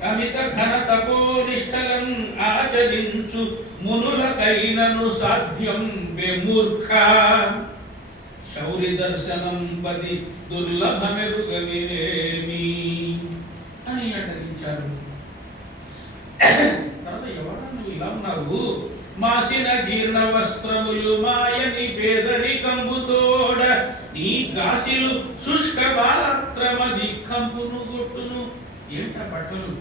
అమిత ఘన తపోనిష్టలం ఆచరించు మునులకైనను సాధ్యం బెమూర్ఖ శౌరి దర్శనం పది దుర్లభమెరుగవేమి అని అటగించారు. తర్వాత ఎవరా నువ్వు ఇలా ఉన్నావు? మాసిన జీర్ణ వస్త్రములు మాయని పేదరికంబుతోడ నీ గాసిలు శుష్క పాత్రమది కంపును కొట్టును. ఏంటా బట్టలు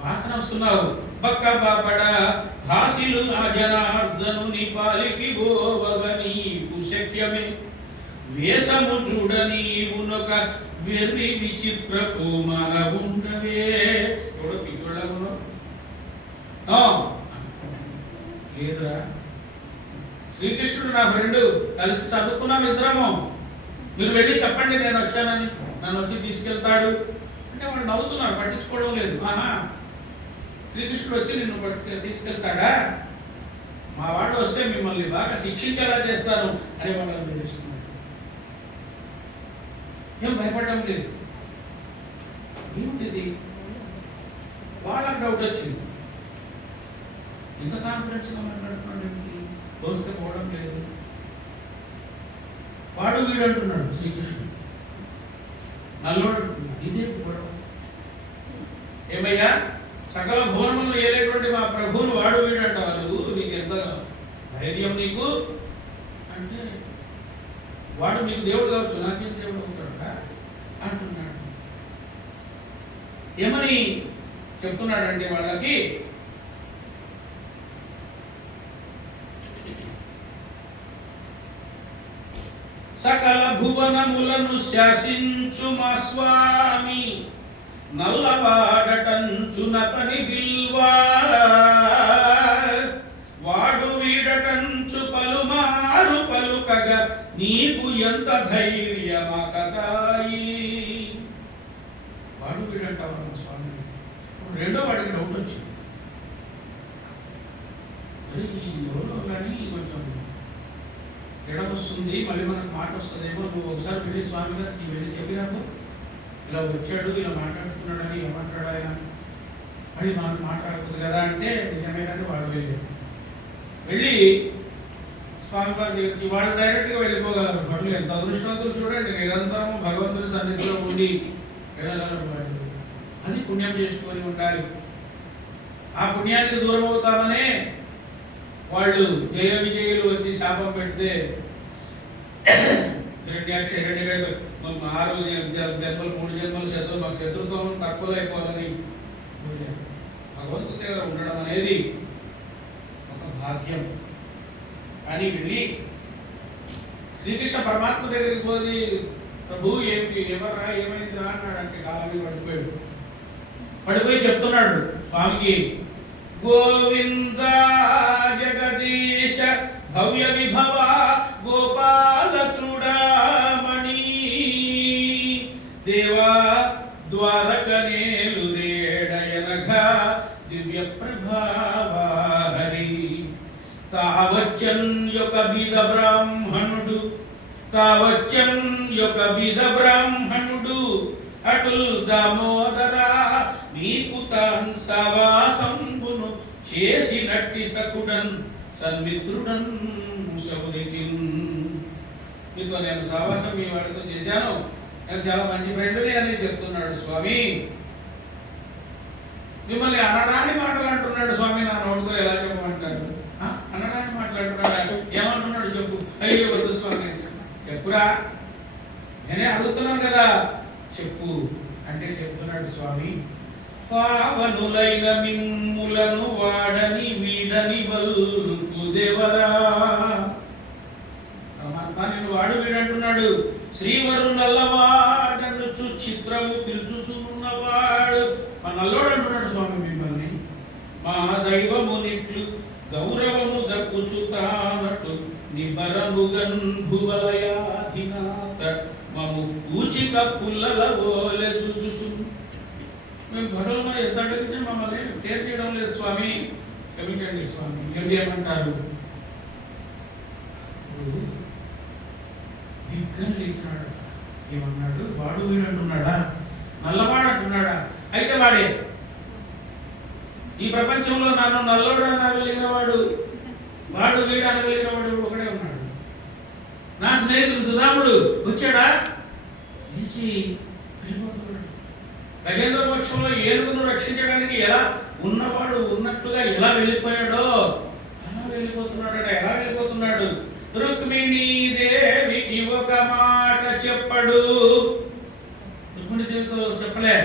వాసన వస్తున్నావు? బక్క బాపడ భాషిలు ఆ జనార్దను నీ పాలికి గోవగ నీకు శక్యమే. వేషము చూడ నీవునొక వెర్రి విచిత్రపు మన ఉండవే. ఎవడో పిచ్చోళ్ళగున్నావు లేదురా. శ్రీకృష్ణుడు నా ఫ్రెండ్, కలిసి చదువుకున్నాం ఇద్దరము. మీరు వెళ్ళి చెప్పండి నేను వచ్చానని, నన్ను వచ్చి తీసుకెళ్తాడు అంటే వాళ్ళు నవ్వుతున్నారు, పట్టించుకోవడం లేదు. శ్రీకృష్ణుడు వచ్చి నిన్ను తీసుకెళ్తాడా? మా వాడు వస్తే మిమ్మల్ని బాగా శిక్షించేలా చేస్తాను అని వాళ్ళని తెలుస్తున్నాడు. ఏం భయపడడం లేదు. ఏమిటిది? వాళ్ళకి డౌట్ వచ్చింది. ఇంత కాన్ఫిడెన్స్గా మాట్లాడుతున్నాడు, పోవడం లేదు. వాడు వీడు అంటున్నాడు శ్రీకృష్ణుడు, నల్లోడు అంటున్నాడు. ఇదే గొడవ. ఏమయ్యా, సకల భువనములను ఏలేటువంటి మా ప్రభువును వాడు వీడు అంటావు, నీకు ఎంత ధైర్యం నీకు అంటే, వాడు మీకు దేవుడు కావచ్చు, నాకేం దేవుడు అవుతాడా అంటున్నాడు. ఏమని చెప్తున్నాడంటే వాళ్ళకి, సకల భువనములను శాసించు మా స్వామి నల్లవాడటంచునతని బిల్వా. వాడు వీడటంచు పలుమారు పలుకగా నీకు ఎంత ధైర్యమకదాయి. వాడు వీడంటావా స్వామి? రెండో వాడికి డౌట్ వచ్చింది. ఎవరో కానీ కొంచెం ఎడవస్తుంది, మళ్ళీ మనకు మాట వస్తుందేమో, నువ్వు ఒకసారి వెళ్ళి స్వామి గారికి వెళ్ళి చెప్పినాము ఇలా వచ్చాడు, ఇలా మాట్లాడుతున్నాడని, ఏమంటాడు ఆయన, మళ్ళీ మనకు మాట్లాడుతుంది కదా అంటే నిజమే. కానీ వాడు వెళ్ళి స్వామి వారి దగ్గరికి వాళ్ళు డైరెక్ట్గా వెళ్ళిపోగలరు. వాళ్ళు ఎంత అదృష్టవంతులు చూడండి, నిరంతరము భగవంతుని సన్నిధిలో ఉండి వెళ్ళగలరు వాళ్ళు. అది పుణ్యం చేసుకొని ఉండాలి. ఆ పుణ్యానికి దూరం అవుతామనే వాళ్ళు జయ విజయులు వచ్చి శాపం పెడితే 6 జన్మలు 3 జన్మలు మాకు శత్రుత్వం తక్కువలో అయిపోవాలని భగవంతుడి దగ్గర ఉండడం అనేది ఒక భాగ్యం. అని వెళ్ళి శ్రీకృష్ణ పరమాత్మ దగ్గరికి పోయి, ప్రభు ఎవర్రా ఏమైందిరా అన్నాడంటే, కాలం మీద పడిపోయి చెప్తున్నాడు స్వామికి, గోవింద జగదీశ భవ్య విభవ గోపాల చూడమణి దేవా ద్వారక నేలు రేడయనఘ దివ్య ప్రభావహరి. తావచ్చన్ యొక్క బీద బ్రాహ్మణుడు అటుల్ దామోదరా మీకు తాన్ సవాసంబును చేసినట్టి సకుడన్ సన్మిత్రుడన్ శౌరికి. మీతో నేను సహవాసం మీ వాడితో చేశాను, నేను చాలా మంచి ఫ్రెండ్ని అని చెప్తున్నాడు స్వామి. మిమ్మల్ని అనరాని మాటలు అంటున్నాడు స్వామి. నా నోటితో ఎలా చెప్పమంటారు? అనరాని మాట్లాడుతున్నాడు. ఏమంటున్నాడు చెప్పు. అయ్యో వద్దు స్వామి, చెప్పురా, నేనే అడుగుతున్నాను కదా, చెప్పు అంటే చెప్తున్నాడు స్వామి, పావనులైన మిమ్ములను వాడని వీడని వల్కు దేవరా. పరమాత్మ నిన్ను వాడు వీడంటున్నాడు. శ్రీవరు నల్లవాడను చిత్రము పిలుచుచున్నవాడు, మా నల్లోడు అంటున్నాడు స్వామి మిమ్మల్ని. మా దైవము నిట్లు గౌరవము దక్కుచుతానట్టు నిబరముగన్ భువలయాధినాథ మము పూచిక పుల్లల ఓలె చూచు. మేము భటులు మరి ఎంత అడిగితే మమ్మల్ని కేర్ చేయడం లేదు స్వామి, క్షమించండి స్వామి. ఏం చేయమంటారు? దిగ్గని లేచినాడు. ఏమన్నాడు? వాడు వీడు అంటున్నాడా? నల్లవాడు అంటున్నాడా? అయితే వాడే. ఈ ప్రపంచంలో నన్ను నల్లోడు అనగలిగిన వాడు, వాడు వీడు అనగలిగిన వాడు ఒకడే ఉన్నాడు. నా స్నేహితుడు సుధాముడు వచ్చాడా? వెళ్ళిపోతున్నాడు. గజేంద్ర మోక్షంలో ఏనుగును రక్షించడానికి ఎలా ఉన్నవాడు ఉన్నట్లుగా ఎలా వెళ్ళిపోయాడో అలా వెళ్ళిపోతున్నాడు. ఎలా వెళ్ళిపోతున్నాడు? రుక్మిణీ దేవికి ఒక మాట చెప్పడు. రుక్మిణీ దేవితో చెప్పలే.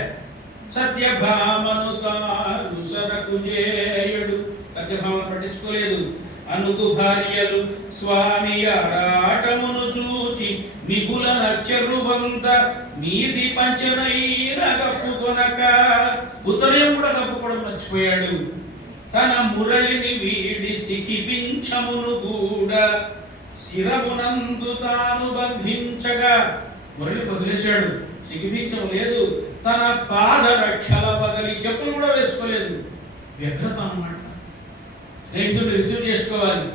సత్యభామను తాను సరకు చేయడు. సత్యభామను పట్టించుకోలేదు. అనుగు భార్యలు స్వామి ఆరాటమును చూచి మిగుల నచ్చరువంత మీది పంచనైన కప్పుకొనక ఉత్తరయం కూడా కప్పుకోవడం మర్చిపోయాడు. తన మురళిని వీడి సిఖిపించమును కూడా శిరమునందు తాను బంధించగా మురళి వదిలేశాడు. సిఖిపించము లేదు. తన పాదరక్షల బదలి చెప్పులు కూడా వేసుకోలేదు. వ్యగ్రత అన్నమాట. స్నేహితుడు రిసీవ్ చేసుకోవాలి.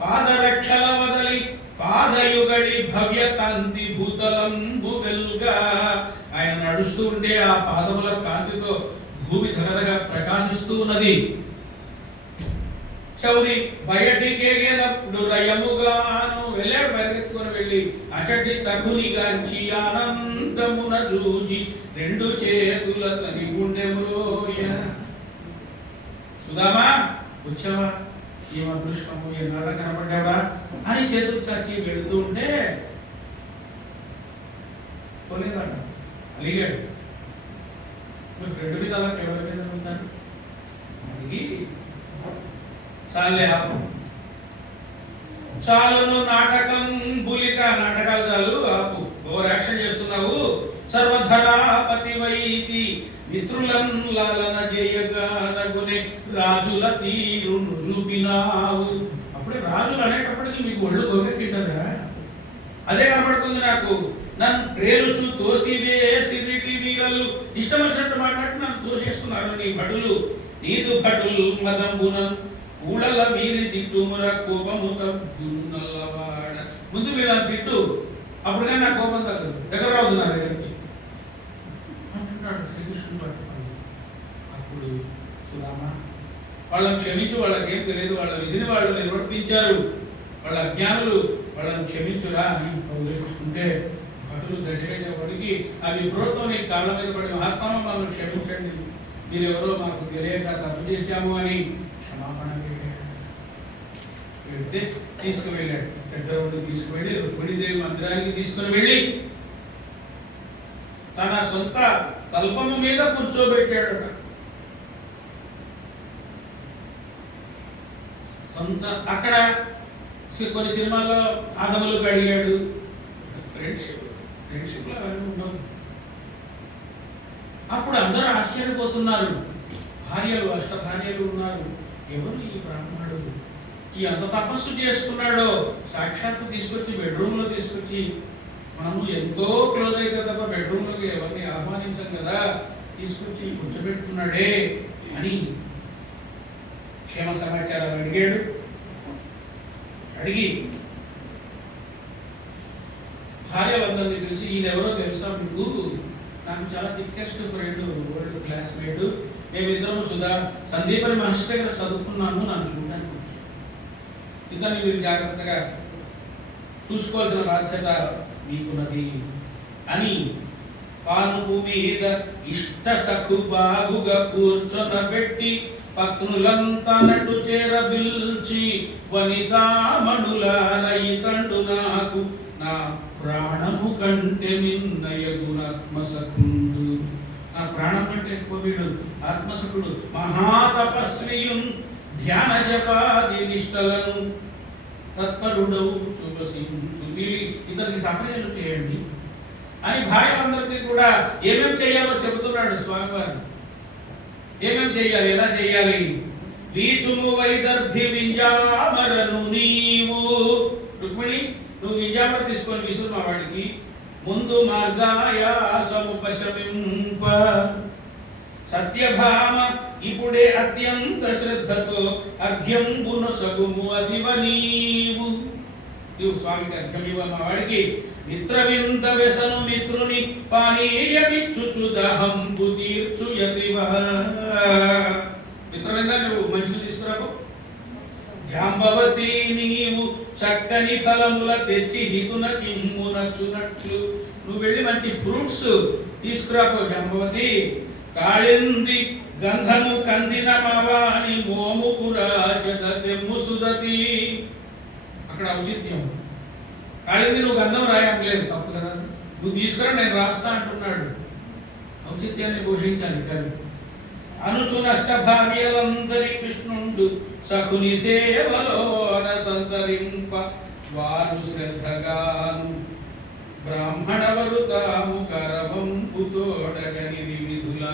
పాదరక్షల వదలి పాదయుగళి భవ్య కాంతి భూతలంబు వెల్గా. ఆయన నడుస్తూ ఉంటే ఆ పాదముల కాంతితో భూమి ధగధగా ప్రకాశిస్తూ ఉన్నది. చౌరి బయటికేగినప్పుడు రయముగాను వెళ్ళాడు. పరిగెత్తుకొని వెళ్ళి అచటి సఖుని గాంచి ఆనందమున చూచి రెండు చేతుల తని గుండెములోయ. సుధామా వచ్చావా? ఏం అదృష్టము, ఎన్నాళ్ళ కనపడ్డావా అని చేతులు చాచి వెళుతూ ఉంటే కొనేదట. అలిగాడు. మీ ఫ్రెండ్ మీద అలా ఎవరి మీద ఉంటారు? అడిగి చాలే ఆపు, చాలును నాటకం బులిక, నాటకాలు చాలు ఆపు, ఓ యాక్షన్ చేస్తున్నావు. సర్వధరాపతి వైతి మిత్రులను లాలన చేయగా నగునే రాజుల తీరును చూపినావు. అప్పుడే రాజులు అనేటప్పటికీ మీకు ఒళ్ళు గొవ్వెక్కింటదా? అదే కనపడుతుంది నాకు. నన్ను ప్రేరుచు తోసివేసిరిటి వీరలు ఇష్టం వచ్చినట్టు మాట్లాడి నన్ను తోసేస్తున్నారు నీ భటులు. నీదు భటులు మదంబున ఊళ్ళ వీరి తిట్టుముర కోపముత గున్నల్లవాడ. ముందు వీళ్ళని తిట్టు, అప్పుడు కానీ నా కోపం తగ్గదు. దగ్గర రావద్దు నా దగ్గరికి అంటున్నాడు శ్రీకృష్ణుడు పట్టుకొని. అప్పుడు సుధామ వాళ్ళని క్షమించు, వాళ్ళకేం తెలియదు, వాళ్ళ విధిని వాళ్ళు నిర్వర్తించారు, వాళ్ళ అజ్ఞానులు, వాళ్ళని క్షమించురా అని కౌగిలించుకుంటే భటులు గట్టిగా పడికి అవి ప్రోత్తం నీ కాళ్ళ మీద పడి మహాత్మా మనల్ని క్షమించండి, మీరెవరో మాకు తెలియక తప్పు చేశాము అని క్షమాపణ వెళ్తే తీసుకువెళ్ళాడు. దగ్గర ఉండి తీసుకువెళ్ళి రుక్మిణీదేవి మందిరానికి తీసుకుని వెళ్ళి తన సొంత తల్పము మీద కూర్చోబెట్టాడట. సొంత అక్కడ కొన్ని సినిమాల్లో ఆదములు అడిగాడు. ఫ్రెండ్షిప్లో అవన్నీ ఉండవు. అప్పుడు అందరూ ఆశ్చర్యపోతున్నారు. భార్యలు, అష్ట భార్యలు ఉన్నారు. ఎవరు ఈ బ్రాహ్మణుడు? ఈ అంత తపస్సు చేసుకున్నాడో సాక్షాత్తు తీసుకొచ్చి బెడ్రూమ్లో తీసుకొచ్చి, మనము ఎంతో క్లోజ్ అయితే తప్ప బెడ్రూమ్లోకి ఎవరిని ఆహ్వానించాం కదా, తీసుకొచ్చి కూర్చోబెట్టుకున్నాడే అని క్షేమ సమాచారాలు అడిగాడు. అడిగి భార్యలందరినీ పిలిచి, ఈయనెవరో తెలుసా మీకు? నాకు చాలా థిక్కెస్ట్ ఫ్రెండ్, వరల్డ్ క్లాస్మేట్, మేమిద్దరము సందీపని మహర్షి దగ్గర చదువుకున్నాము, నన్ను చూడడానికి ఇతన్ని మీరు జాగ్రత్తగా చూసుకోవాల్సిన బాధ్యత మీకున్నది అని పానుపు మీద ఇష్ట సఖు బాగుగా కూర్చొనబెట్టి పత్నులంతా నటు చేరబిల్చి వనితామణులార ఇతండు నాకు నా ప్రాణము కంటే మిన్నయగుణాత్మసఖుండు. నా ప్రాణం కంటే ఎక్కువ వీడు ఆత్మసఖుడు, మహాతపస్వియున్ ధ్యాన జపాది నిష్టలను తత్పరుడవు చూపసించు, ఇతనికి సపర్యలు చేయండి అని భార్యలందరికీ కూడా ఏమేం చేయాలో చెబుతున్నాడు స్వామివారు. ఏమేం చేయాలి, ఎలా చేయాలి? వీచుము వైదర్భి వింజామరను నీవు. రుక్మిణి, నువ్వు వింజామర తీసుకొని విసురు మా వాడికి. ముందు మార్గాయాసముపశమింప. సత్యభామ ఇప్పుడే అత్యంత శ్రద్ధతో అర్ఘ్యంబున సగుము అదివ నీవు. నీవు స్వామికి అర్ఘ్యం ఇవ్వ మా వాడికి. మిత్రవింద వ్యసను మిత్రుని పానీయమిచ్చుచు దహంబు తీర్చు యతివ. మిత్రవింద నువ్వు మంచిని తీసుకురాకు. జాంబవతి నీవు చక్కని ఫలముల తెచ్చి హితున కిమ్ము నచ్చునట్లు. నువ్వు వెళ్ళి మంచి ఫ్రూట్స్ తీసుకురాకు జాంబవతి. కాళింది గంధము కందిన మవాని మోముకురాచదతెమ్ము సుదతి. అక్కడ ఔచిత్యం. కాళింది నువ్వు గంధం రాయట్లేదు, తప్పు కదా, నువ్వు తీసుకురా నేను రాస్తా అంటున్నాడు. ఔచిత్యాన్ని పోషించాలి కవి. అనుచు నష్ట భార్యలందరి కృష్ణుండు సకుని సేవలోన సంతరింప వారు శ్రద్ధగాను బ్రాహ్మణవరు తాము కరవంపు తోడగనిది విధుల.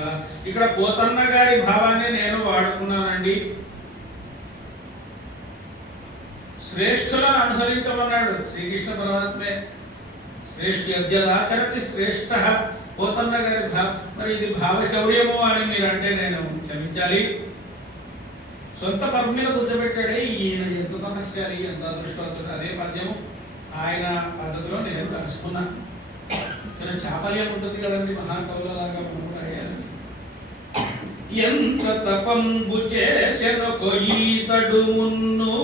ఇక్కడ పోతన్న గారి భావాన్ని నేను వాడుకున్నానండి. శ్రేష్ఠులను అనుసరించమన్నాడు శ్రీకృష్ణ పరమాత్మే. యద్యదాచరతి శ్రేష్ఠ పోతన్న గారి మరి ఇది భావచౌర్యము అని మీరు అంటే నేను క్షమించాలి. సొంత పరుపు మీద కూర్చోబెట్టాడే ఈయన ఎంత తపస్యాలి, ఎంత అదృష్టవంతుడు. అదే పద్యము ఆయన పద్ధతిలో నేను రాసుకున్నా. చాపల్యం ఉంటుంది కదండి మహాకవులలాగా మనం రాయాలి. ఎంత తపంబు చేసెనొక ఈతడు మున్ను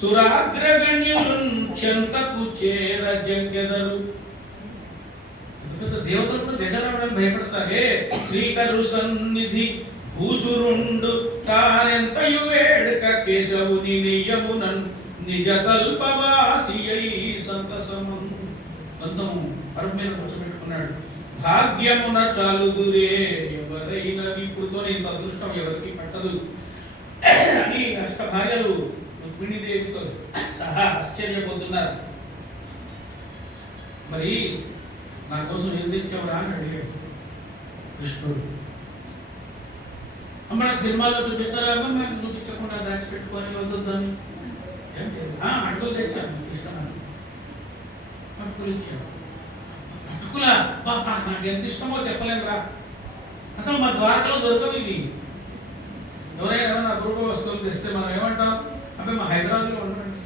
సురాగ్రగణ్యులు చెంతకు చేర జంకెదరు. దేవతలు కూడా దగ్గర రావడానికి భయపడతారే. శ్రీకరు సన్నిధి భూసురుండు తానెంతయు వేడుక కేశవుని నియమునన్ నిజ తల్పవాసి అయి సంతసము. కొంతము పరుపు మీద కూర్చోబెట్టుకున్నాడు. భాగ్యమున చాలుదురే ఎవరైనా విపుడుతో ఇంత అదృష్టం ఎవరికి పట్టదు అని అష్ట భార్యలు రుక్మిణీదేవితో సహా ఆశ్చర్యపోతున్నారు. మరి నా కోసం ఏం తెచ్చావురా అని అడిగాడు కృష్ణుడు. మనకు సినిమాలో చూపిస్తారా, మేము చూపించకుండా దాచిపెట్టుకొని వద్దని అడుగులు తెచ్చాను. ఇష్టమని అటుకులు ఇచ్చాడు. అటుకులా నాకు ఎంత ఇష్టమో చెప్పలేనురా. అసలు మా ద్వారకలో దొరకవు ఇవి. ఎవరైనా ఏమన్నా అపూర్వ వస్తువులు తెస్తే మనం ఏమంటాం, అబ్బాయి మా హైదరాబాద్లో ఉండండి,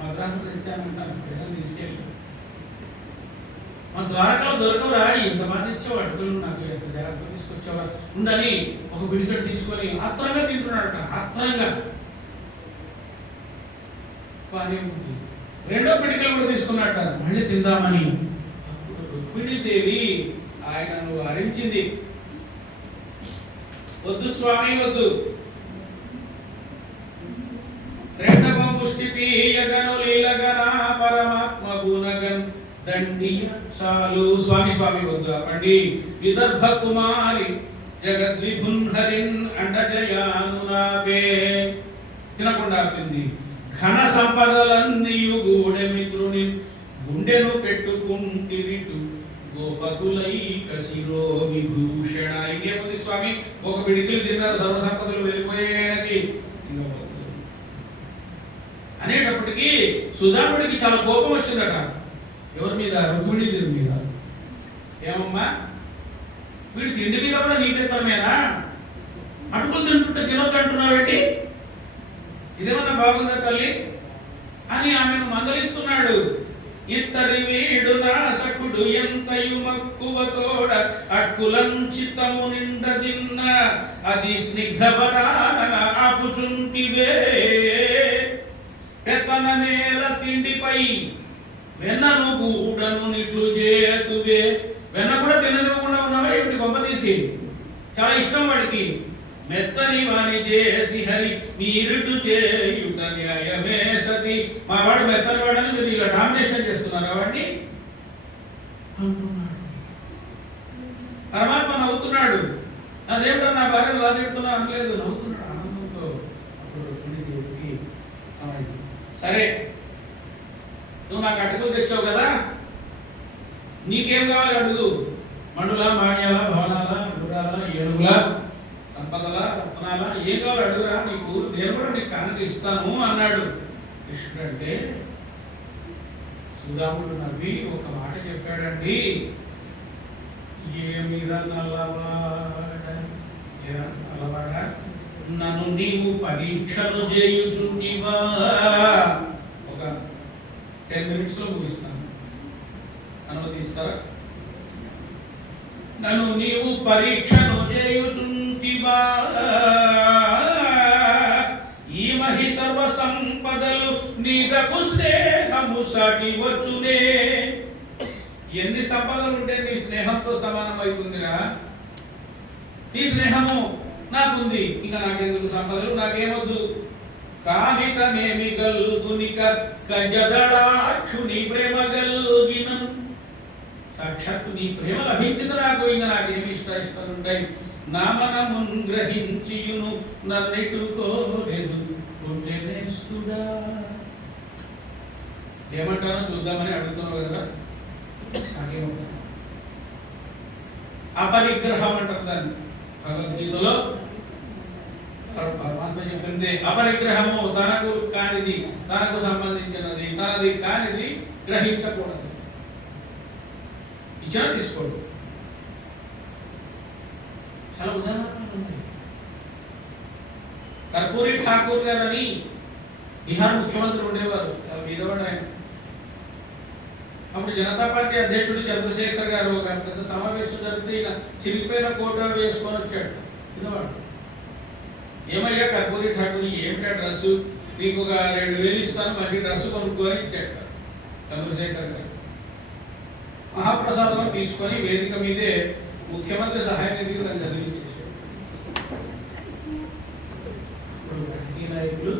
మద్రాసులో తెచ్చానంటాను. ప్రజలు తీసుకెళ్ళి మా ద్వారకలో దొరకవురా, ఎంత బాగా తెచ్చావు అటుకులు, నాకు ఎంత జాగ్రత్తగా తీసుకొచ్చావా ఉండని ఒక బిడికడు తీసుకొని ఆత్రంగా తింటున్నాడట. ఆత్రంగా రెండో పిడికలు కూడా తీసుకున్నట్ట మళ్ళీ తిందామని. రుక్మిణీదేవి ఆయనను హరించింది. వద్దు స్వామి వద్దు, రెండవ ముష్టి పీయగను లీలగనా పరమాత్మ గుణగన్ దండియ చాలు. స్వామి స్వామి వద్దు అప్పండి. విదర్భ కుమారి జగద్విభున్హరిన్ అండజయానునాపే. తినకుండా ఆపింది. ఘన సంపదలన్నీయు గూడెమిత్రుని గుండెను పెట్టుకుంటిరిటు గోపకులైక శిరో విభూషణ. ఇంకేముంది స్వామి, ఒక పిడికిలు తిన్నారు, సర్వ సంపదలు వెళ్ళిపోయేకి అనేటప్పటికీ సుధాముడికి చాలా కోపం వచ్చిందట. ఎవరి మీద? రుక్మిణీదేవి మీద. ఏమమ్మా వీడి తిండి మీద కూడా నీ పెత్తమేనా? అటుకులు తింటుంటే తినొద్దు అంటున్నావేంటి? ఇదేమన్నా బాగుందా తల్లి అని ఆమెను మందలిస్తున్నాడు. ఇత్తరి వీడు నాశకుడు ఎంతయు మక్కువతోడ అట్కులం చిత్తము నిండ తిన్న అది స్నిగ్ధవరాన ఆపుచుంటివే. పెత్తన నేల తిండిపై వెన్నను కూడను నిట్లు చేతువే. వెన్న కూడా తిననివ్వకుండా ఉన్నావా ఏమిటి? గొప్ప తీసి చాలా ఇష్టం వాడికి. మెత్తని వాణి చేసి హరి మీరుటు చేయుట న్యాయమే సతి. మా వాడు మెత్తని వాడని మీరు ఇలా డామినేషన్ చేస్తున్నారా వాడిని అంటున్నాడు. పరమాత్మ నవ్వుతున్నాడు. అదేమిటో నా భార్య ఎలా చెప్తున్నా అనలేదు, నవ్వుతున్నాడు ఆనందంతో. అప్పుడు సరే నువ్వు నాకు అటుకులు తెచ్చావు కదా, నీకేం కావాలి అడుగు. మణుల, మాణ్యాల, భవనాల, గుడాల, ఏనుగుల, సంపదల, రత్నాల, ఏం కావాలి అడుగురా, నీకు నేను కూడా నీకు కానుక ఇస్తాను అన్నాడు. కృష్ణుడు అంటే సుధాముడు నవ్వి ఒక మాట చెప్పాడండి. ఏమిద నల్లవాడ నన్ను నీవు పరీక్షలు చేయుచుంటివా. ఒక 10 minutes ముగిస్తాను, అనుమతిస్తారా? నన్ను నీవు పరీక్షను చేయుచుంటివా. ఈ మహి సర్వ సంపదలు నీదకు స్నేహము సాటి వచ్చునే. ఎన్ని సంపదలు ఉంటే నీ స్నేహంతో సమానం అవుతుందిరా. నీ స్నేహము నాకుంది, ఇంకా నాకెందుకు సంపదలు, నాకేమొద్దు. కామితమేమి గల్గునిక కజదళాక్షు నీ ప్రేమ గల్గిన, సాక్షాత్తు నీ ప్రేమ లభించింది నాకు, ఇంకా నాకేమి ఇష్టాలుంటాయి. నా మనమున్ గ్రహించియును నన్నెట్టుకోలేదు ఉంటేనేస్తుడా. ఏమంటానో చూద్దామని అడుగుతున్నావు కదా, నాకేమంటాను. అపరిగ్రహం అంటారు దాన్ని భగవద్గీతలో. పరమాత్మ చెప్పింది అపరిగ్రహము, తనకు కానిది, తనకు సంబంధించినది, తనది కానిది గ్రహించకూడదు. ఇచ్చిన తీసుకోడు. చాలా ఉదాహరణలు ఉన్నాయి. కర్పూరి ఠాకూర్ గారు అని బీహార్ ముఖ్యమంత్రి ఉండేవారు, చాలా పేదవాడు ఆయన. అప్పుడు జనతా పార్టీ అధ్యక్షుడు చంద్రశేఖర్ గారు ఒక పెద్ద సమావేశం జరిగితే ఈయన చిరిగిపోయిన కోట వేసుకొని వచ్చాడు. పిల్లవాడు, ఏమయ్యా కర్పూరి ఠాకూర్, ఏమిటా డ్రెస్సు, నీకు ఒక 2000 ఇస్తాను, మంచి డ్రెస్సు కొనుక్కొని ఇచ్చాడు చంద్రశేఖర్ గారు. మహాప్రసాదం తీసుకొని వేదిక మీదే ముఖ్యమంత్రి సహాయ నిధికి దాన్ని చదివించేశాడు. ఇప్పుడు నాయకులు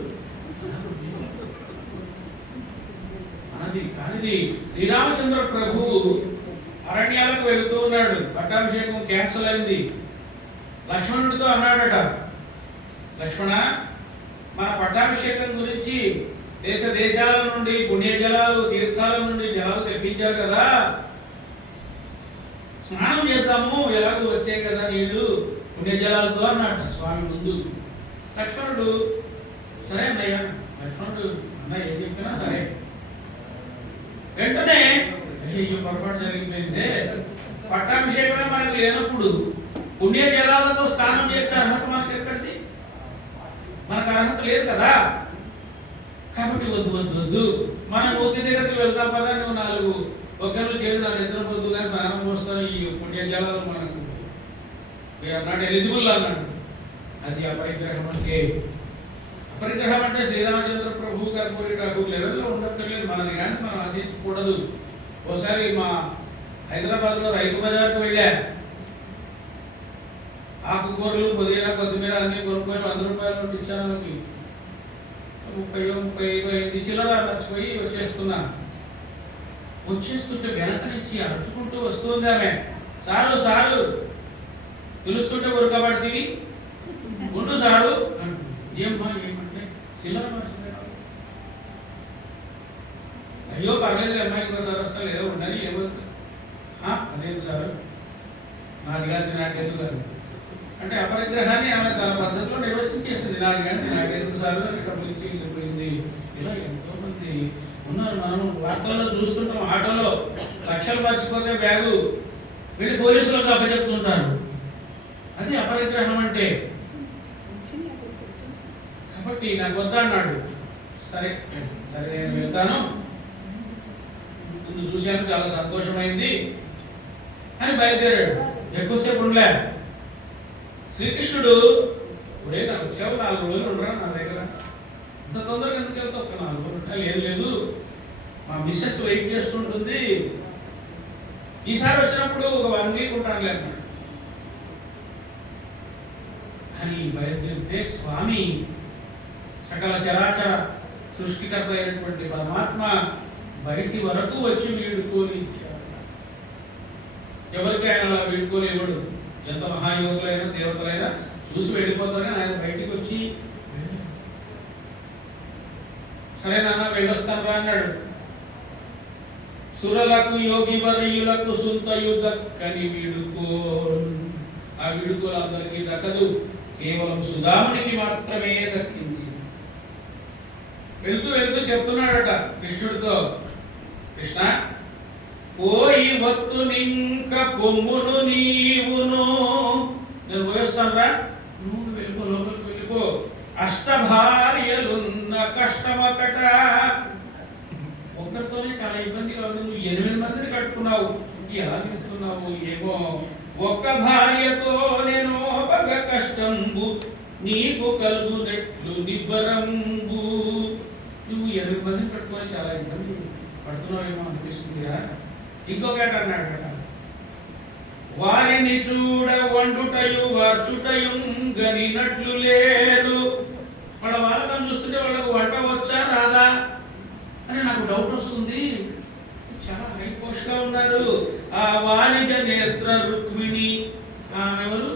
మనది కానిది. శ్రీరామచంద్ర ప్రభు అరణ్యాలకు వెళుతూ ఉన్నాడు, పట్టాభిషేకం క్యాన్సిల్ అయింది. లక్ష్మణుడితో అన్నాడట, లక్ష్మణ, మన పట్టాభిషేకం గురించి దేశ దేశాల నుండి పుణ్యజలాలు, తీర్థాల నుండి జలాలు తెప్పించారు కదా, స్నానం చేద్దాము, ఎలాగో వచ్చాయి కదా నీళ్లు పుణ్యజలాలతో అన్నట్టు స్వామి ముందు. లక్ష్మణుడు సరే అన్నయ్య, లక్ష్మణుడు అన్న ఏం చెప్పినా సరే. వెంటనే అయ్యో పొరపాటు జరిగిపోయిందే, పట్టాభిషేకమే మనకు లేనప్పుడు పుణ్యజలాలతో స్నానం చేసే అర్హత మనకి ఎక్కడిది? మనకు అర్హత లేదు కదా. కాబట్టి వద్దు వద్దు వద్దు, మన మూర్తి దగ్గరికి వెళ్తాం కదా, నువ్వు 4 ఒక్కరు చేసి నాకు ఇద్దరు పొద్దు కానీ స్నానం పోస్తాను, ఈ పుణ్యజలాలు మనకు నాట్ ఎలిజిబుల్ అన్నాడు. అది అపరిగ్రహం అంటే. అపరిగ్రహం అంటే శ్రీరామచంద్ర ప్రభు కర్పూరి ఠాకూర్ లెవెల్లో ఉండక్కర్లేదు, మనది కానీ మనం ఆశించకూడదు. ఒకసారి మా హైదరాబాద్లో రైతు బజార్కు వెళ్ళా, ఆకుకూరలు, పుదీనా, కొత్తిమీర అన్ని కొనుక్కొని 100 రూపాయల నోటు ఇచ్చాను. వాళ్ళకి 30-35 చిల్లర మర్చిపోయి వచ్చేస్తున్నాను. వచ్చేస్తుంటే వెనక నుంచి అరుచుకుంటూ వస్తుంది ఆమె, సారు సారు, పిలుస్తుంటే ఉరకబడితివి, ఉండు సారు. ఏమ్మా ఏమంటే చిల్లర మర్చిపోయాను. అయ్యో పర్లేదు అమ్మాయి, ఇంకోసారి వస్తాను ఏదో ఉండని, ఏమవుతుంది? అదేంటి సారు, నాది కానీ నాకెందుకు అని అంటే అపరిగ్రహాన్ని ఆమె తన పద్ధతిలో నిర్వచనం చేసింది. నాది కానీ నాకెందుకు సారు అని ఇక్కడ నుంచి వెళ్ళిపోయింది. ఇలా ఎంతో మంది ఉన్నారు. మనం వార్తల్లో చూస్తుంటాం, ఆటోలో లక్షలు మర్చిపోతే బ్యాగు వెళ్ళి పోలీసులకు అప్పచెప్తుంటారు. అది అపరిగ్రహం అంటే. కాబట్టి నాకు వద్దా అన్నాడు. సరే సరే నేను వెళ్తాను, ముందు చూశాను, చాలా సంతోషమైంది అని బయలుదేరాడు. ఎక్కువసేపు ఉండలే. శ్రీకృష్ణుడు, ఇప్పుడే నాకు వచ్చావు, 4 రోజులు ఉండరా నా దగ్గర, ఇంత తొందరగా ఎందుకు వెళ్తావు? ఒక 4 రోజులు ఉంటా. లేదు లేదు, మా మిస్సెస్ వెయిట్ చేస్తుంటుంది, ఈసారి వచ్చినప్పుడు ఒక 1 వీక్ ఉంటాను అన్నాడు. అని బయలుదేరితే స్వామి సకల చరాచర సృష్టికర్త అయినటువంటి పరమాత్మ బయటి వరకు వచ్చి వీడుకొని ఇచ్చాడు. ఎవరికి ఆయన అలా వీడుకొని ఇవ్వడు. ఎంత మహాయోగులైనా దేవతలైనా చూసి వెళ్ళిపోతారు, కానీ ఆయన బయటికి వచ్చి సరే నాన్న వెళ్ళొస్తాను రా అన్నాడు. సురలకు యోగి వర్యులకు సుంతయు దక్కని వీడుకోల్, ఆ వీడుకోలు అందరికీ దక్కదు, కేవలం సుధామునికి మాత్రమే దక్కింది. వెళ్తూ వెళ్తూ చెప్తున్నాడట కృష్ణుడితో, కృష్ణ పోయి వత్తు నింక పొమ్మును నీవును, నేను పోయిస్తాను రా, నువ్వు వెళ్ళిపో, లోపలికి వెళ్ళిపో. అష్టభార్యలున్న కష్టమకట, ఒక్కరితోనే చాలా ఇబ్బందిగా ఉంది, నువ్వు 8 మందిని కట్టుకున్నావు, ఎలా చెప్తున్నావు ఏమో. ఒక్క భార్యతో నేను పగ కష్టంబు నీకు కలుగునట్లు నిబ్బరంబు. నువ్వు 8 మందిని కట్టుకొని చాలా ఇబ్బంది పడుతున్నావేమో అనిపిస్తుందిరా. ఇంకొకటి అన్నాడట, వారిని చూడ వండుటయు వార్చుటయు గనినట్లు లేరు. వాళ్ళ వాళ్ళని చూస్తుంటే వాళ్ళకు వంట వచ్చా రాదా అని నాకు డౌట్ వస్తుంది. చాలా హై పోస్ట్ గా ఉన్నారు. ఆ వారిజ నేత్ర రుక్మిణి, ఎవరు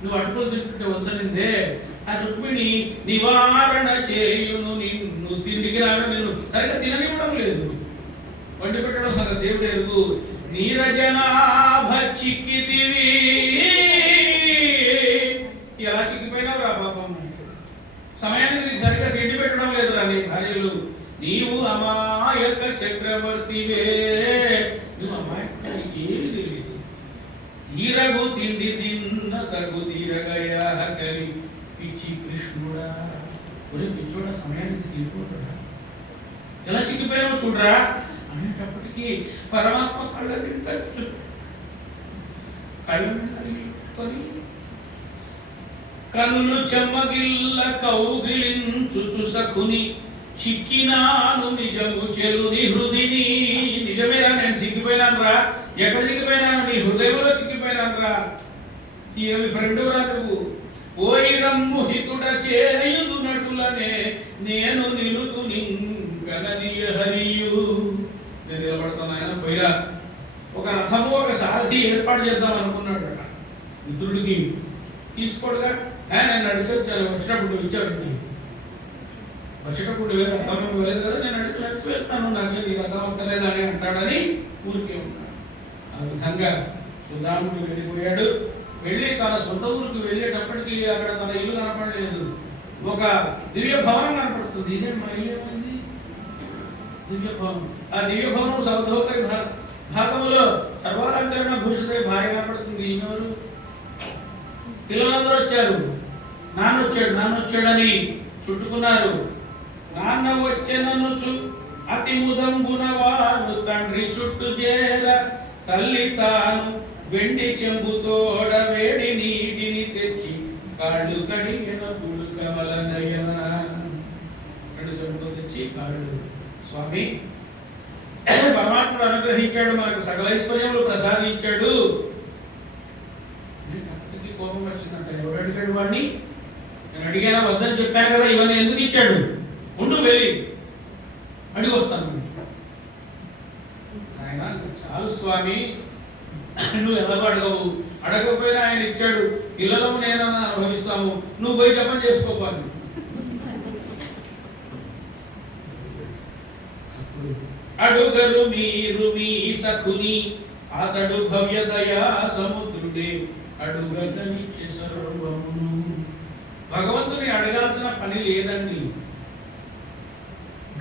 నువ్వు అడుగులు తింటుంటే వద్దనిందే ఆ రుక్మిణి నివారణ చేయును, నిన్ను తిండికి రాను, నిన్ను సరిగ్గా తిననివ్వడం లేదు, వండి పెట్టడం సరే దేవుడు ఎరుగు. నీరజనాభ చిక్కితివి, ఎలా చిక్కిపోయినావు రా పాపం, సమయానికి నీకు సరిగ్గా తిండి పెట్టడం లేదురా నీ భార్యలు, నీవు అమాయక చక్రవర్తివే, నువ్వు అమాయక ఏమి తెలియదు, ఈరగు తిండి తిన్న తగు తీరగయా కలి పిచ్చి కృష్ణుడా. ఒరే పిచ్చోడా, సమయానికి తిరిగిపోతాడా, ఎలా చిక్కిపోయినావు చూడరా అనేటప్పటికీ పరమాత్మ కళ్ళ నిండా పెట్టుకొని కనులు చెమ్మగిల్ల కౌగిలించుచు సఖుని చిక్కినాను నిజము చెలుని హృదిని. నిజమేరా నేను చిక్కిపోయినాను రా, ఎక్కడ చిక్కిపోయినాను, నీ హృదయంలో చిక్కిపోయినాను రా. ఏమి ఫ్రెండ్ రా నువ్వు, ఓయి రమ్ము హితుడ చేయుదునటులనే నేను నిలుతు నింగనదియ హరియు. నేను నిలబడతాను ఆయన పోయిరా. ఒక రథము ఒక సారథి ఏర్పాటు చేద్దాం అనుకున్నాడు మిత్రుడికి, తీసుకోడుగా నేను నడిచి వచ్చాను, వచ్చినప్పుడు నువ్వు ఇచ్చావు, వచ్చేటప్పుడు వేరే రథం ఇవ్వలేదు కదా, నేను నడిచి వెళ్తాను, నాకు నీ రథం అక్కర్లేదు అని అంటాడని ఊరికే ఉన్నాడు. ఆ విధంగా సుధాముడు వెళ్ళిపోయాడు. వెళ్ళి తన సొంత ఊరికి వెళ్ళేటప్పటికి అక్కడ తన ఇల్లు కనపడలేదు, ఒక దివ్య భవనం కనపడుతుంది. ఇదే మా ఇల్లు ఏమైంది, దివ్య భవనం. ఆ దివ్య భవనం సౌధోపరి భాగంలో సర్వాలంకరణ భూషిత భార్య కనపడుతుంది. ఈమెవరు, పిల్లలందరూ వచ్చారు, నాన్న వచ్చాడని చుట్టుకున్నారు. నాన్న వచ్చెననుచు అతి ముదంబున వారు తండ్రి చుట్టూ చేర, తల్లి తాను వెండి చెంబుతోడ వేడి నీటిని తెచ్చి కాళ్ళు కడిగిన పుడుకమలనయన. రెండు చెంబుతో తెచ్చి కాళ్ళు, స్వామి పరమాత్ముడు అనుగ్రహించాడు, మనకు సకల ఐశ్వర్యములు ప్రసాదించాడు. కోపం వచ్చిందంట, ఎవరు అడిగాడు వాడిని, నేను అడిగానా వద్దని చెప్పాను కదా, ఇవన్నీ ఎందుకు ఇచ్చాడు, ఉండు వెళ్ళి అడిగి వస్తాను. ఆయన చాలు స్వామి, నువ్వు ఎలాగో అడగవు, అడగకపోయినా ఆయన ఇచ్చాడు, పిల్లలను నేనన్నా అనుభవిస్తాము, నువ్వు పోయి జపం చేసుకోవాలి. అడుగరు మీరు మీ సఖుని అతడు భవ్యదయా సముద్రుడే అడుగనిచ్చే సర్వమును. భగవంతుని అడగాల్సిన పని లేదండి.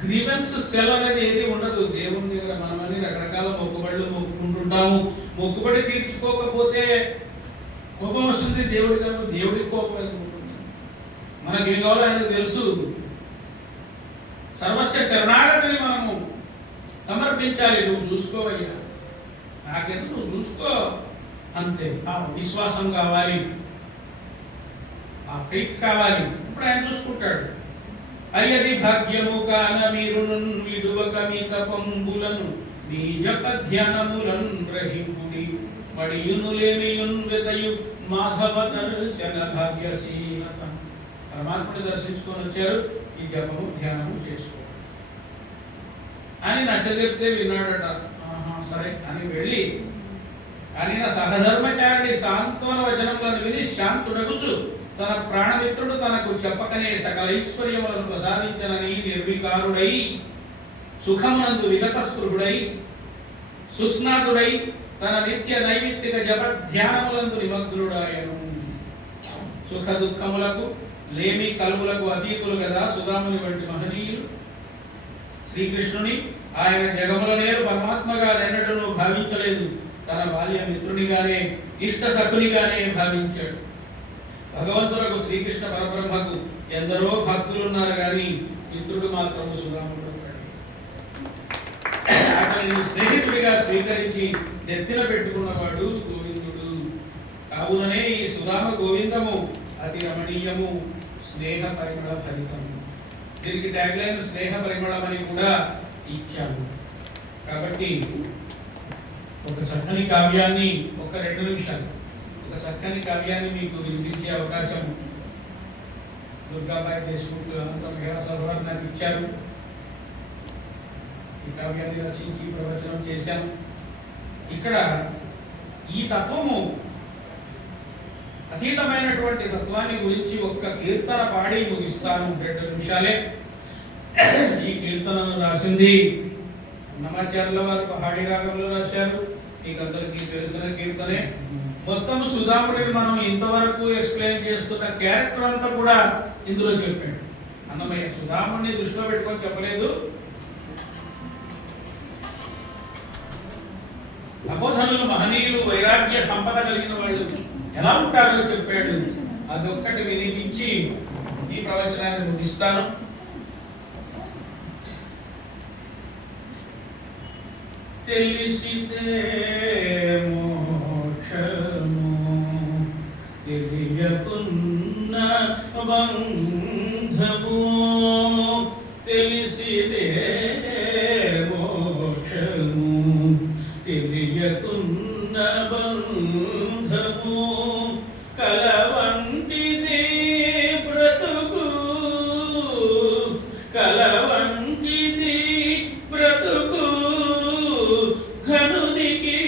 గ్రీవెన్స్ సెల్ అనేది ఏది ఉండదు దేవుని దగ్గర. మనమని రకరకాల మొక్కుబడులు మొక్కుకుంటుంటాము, మొక్కుబడి తీర్చుకోకపోతే కోపం వస్తుంది దేవుడి కనుక, దేవుడికి కోపం ఎందుకుంటుంది, మనకేం కావాలో ఆయనకు తెలుసు. సర్వస్య శరణాగతిని మనము సమర్పించాలి. నువ్వు చూసుకోవయ్యా, నాకెందుకు, నువ్వు చూసుకో అంతే. ఆ విశ్వాసం కావాలి, ఆ ఫెయిత్ కావాలి, ఇప్పుడు ఆయన చూసుకుంటాడు. అయ్యది భాగ్యము కాన మీరును విడువక మీ తపంబులను మీ జప ధ్యానములను గ్రహింపుడి మడియును లేమియున్ వెతయు మాధవ దర్శన భాగ్యశీలత. పరమాత్మని దర్శించుకొని వచ్చారు, ఈ జపము ధ్యానము చేసుకో అని నచ్చజెప్తే విన్నాడట. సరే అని వెళ్ళి, కానీ నా సహధర్మచారిణి సాంత్వన వచనములను విని శాంతుడగుచు తన ప్రాణమిత్రుడు తనకు చెప్పకనే సకల ఐశ్వర్యములను ప్రసాదించనని నిర్వికారుడై సుఖమునందు విగత స్పృహుడై సుస్నాతుడై తన నిత్య నైమిత్తిక జప ధ్యానములందు నిమగ్నుడాయను. సుఖ దుఃఖములకు లేమి కలుములకు అతీతులు కదా సుధాముని వంటి మహనీయులు. శ్రీకృష్ణుని ఆయన జగముల నేరు పరమాత్మగా ఎన్నడూ భావించలేదు, తన బాల్య మిత్రునిగానే ఇష్ట సఖునిగానే భావించాడు. భగవంతులకు శ్రీకృష్ణ పరబ్రహ్మకు ఎందరో భక్తులు ఉన్నారు, కానీ మిత్రుడు మాత్రము సుధాముడు. అతనిని స్నేహితుడిగా స్వీకరించి నెత్తిన పెట్టుకున్నవాడు గోవిందుడు. కావుననే ఈ సుధామ గోవిందము అతి రమణీయము, స్నేహ పరిమళ భరితము. దీనికి ట్యాగ్లైన్ స్నేహ పరిమళం అని కూడా ఇచ్చాము. కాబట్టి ఒక చక్కని కావ్యాన్ని ఒక 2 నిమిషాలు ఒక చక్కని కావ్యాన్ని మీకు వినిపించే అవకాశం దుర్గాబాయి దేశ్ముఖ్ మహిళా సభవారు నాకు ఇచ్చారు. ఈ కావ్యాన్ని రచించి ప్రవచనం చేశాను. ఇక్కడ ఈ తత్వము అతీతమైనటువంటి తత్వాన్ని గురించి ఒక్క కీర్తన పాడి ముగిస్తాను. 2 నిమిషాలే. ఈ కీర్తనను రాసింది నమాచార్యుల వారు పహాడీ రాగంలో రాశారు. మీకు అందరికీ తెలిసిన కీర్తనే. మొత్తం సుధాముడిని మనం ఇంతవరకు ఎక్స్ప్లెయిన్ చేస్తున్న క్యారెక్టర్ అంతా కూడా ఇందులో చెప్పాడు అన్నమయ్య. సుధాముడిని దృష్టిలో పెట్టుకొని చెప్పలేదు. తపోధనులు, మహనీయులు, వైరాగ్య సంపద కలిగిన వాళ్ళు ఎలా ఉంటారో చెప్పాడు. అదొక్కటి వినిపించి ఈ ప్రవచనాన్ని ముగిస్తాను. తెలిసితే మోక్షము తెలియకున్న బంధము, తెలిసితే మోక్షము తెలియకున్న బంధము, కలవంటిది బ్రతుకు కలవంటిది బ్రతుకు, ఘనునికి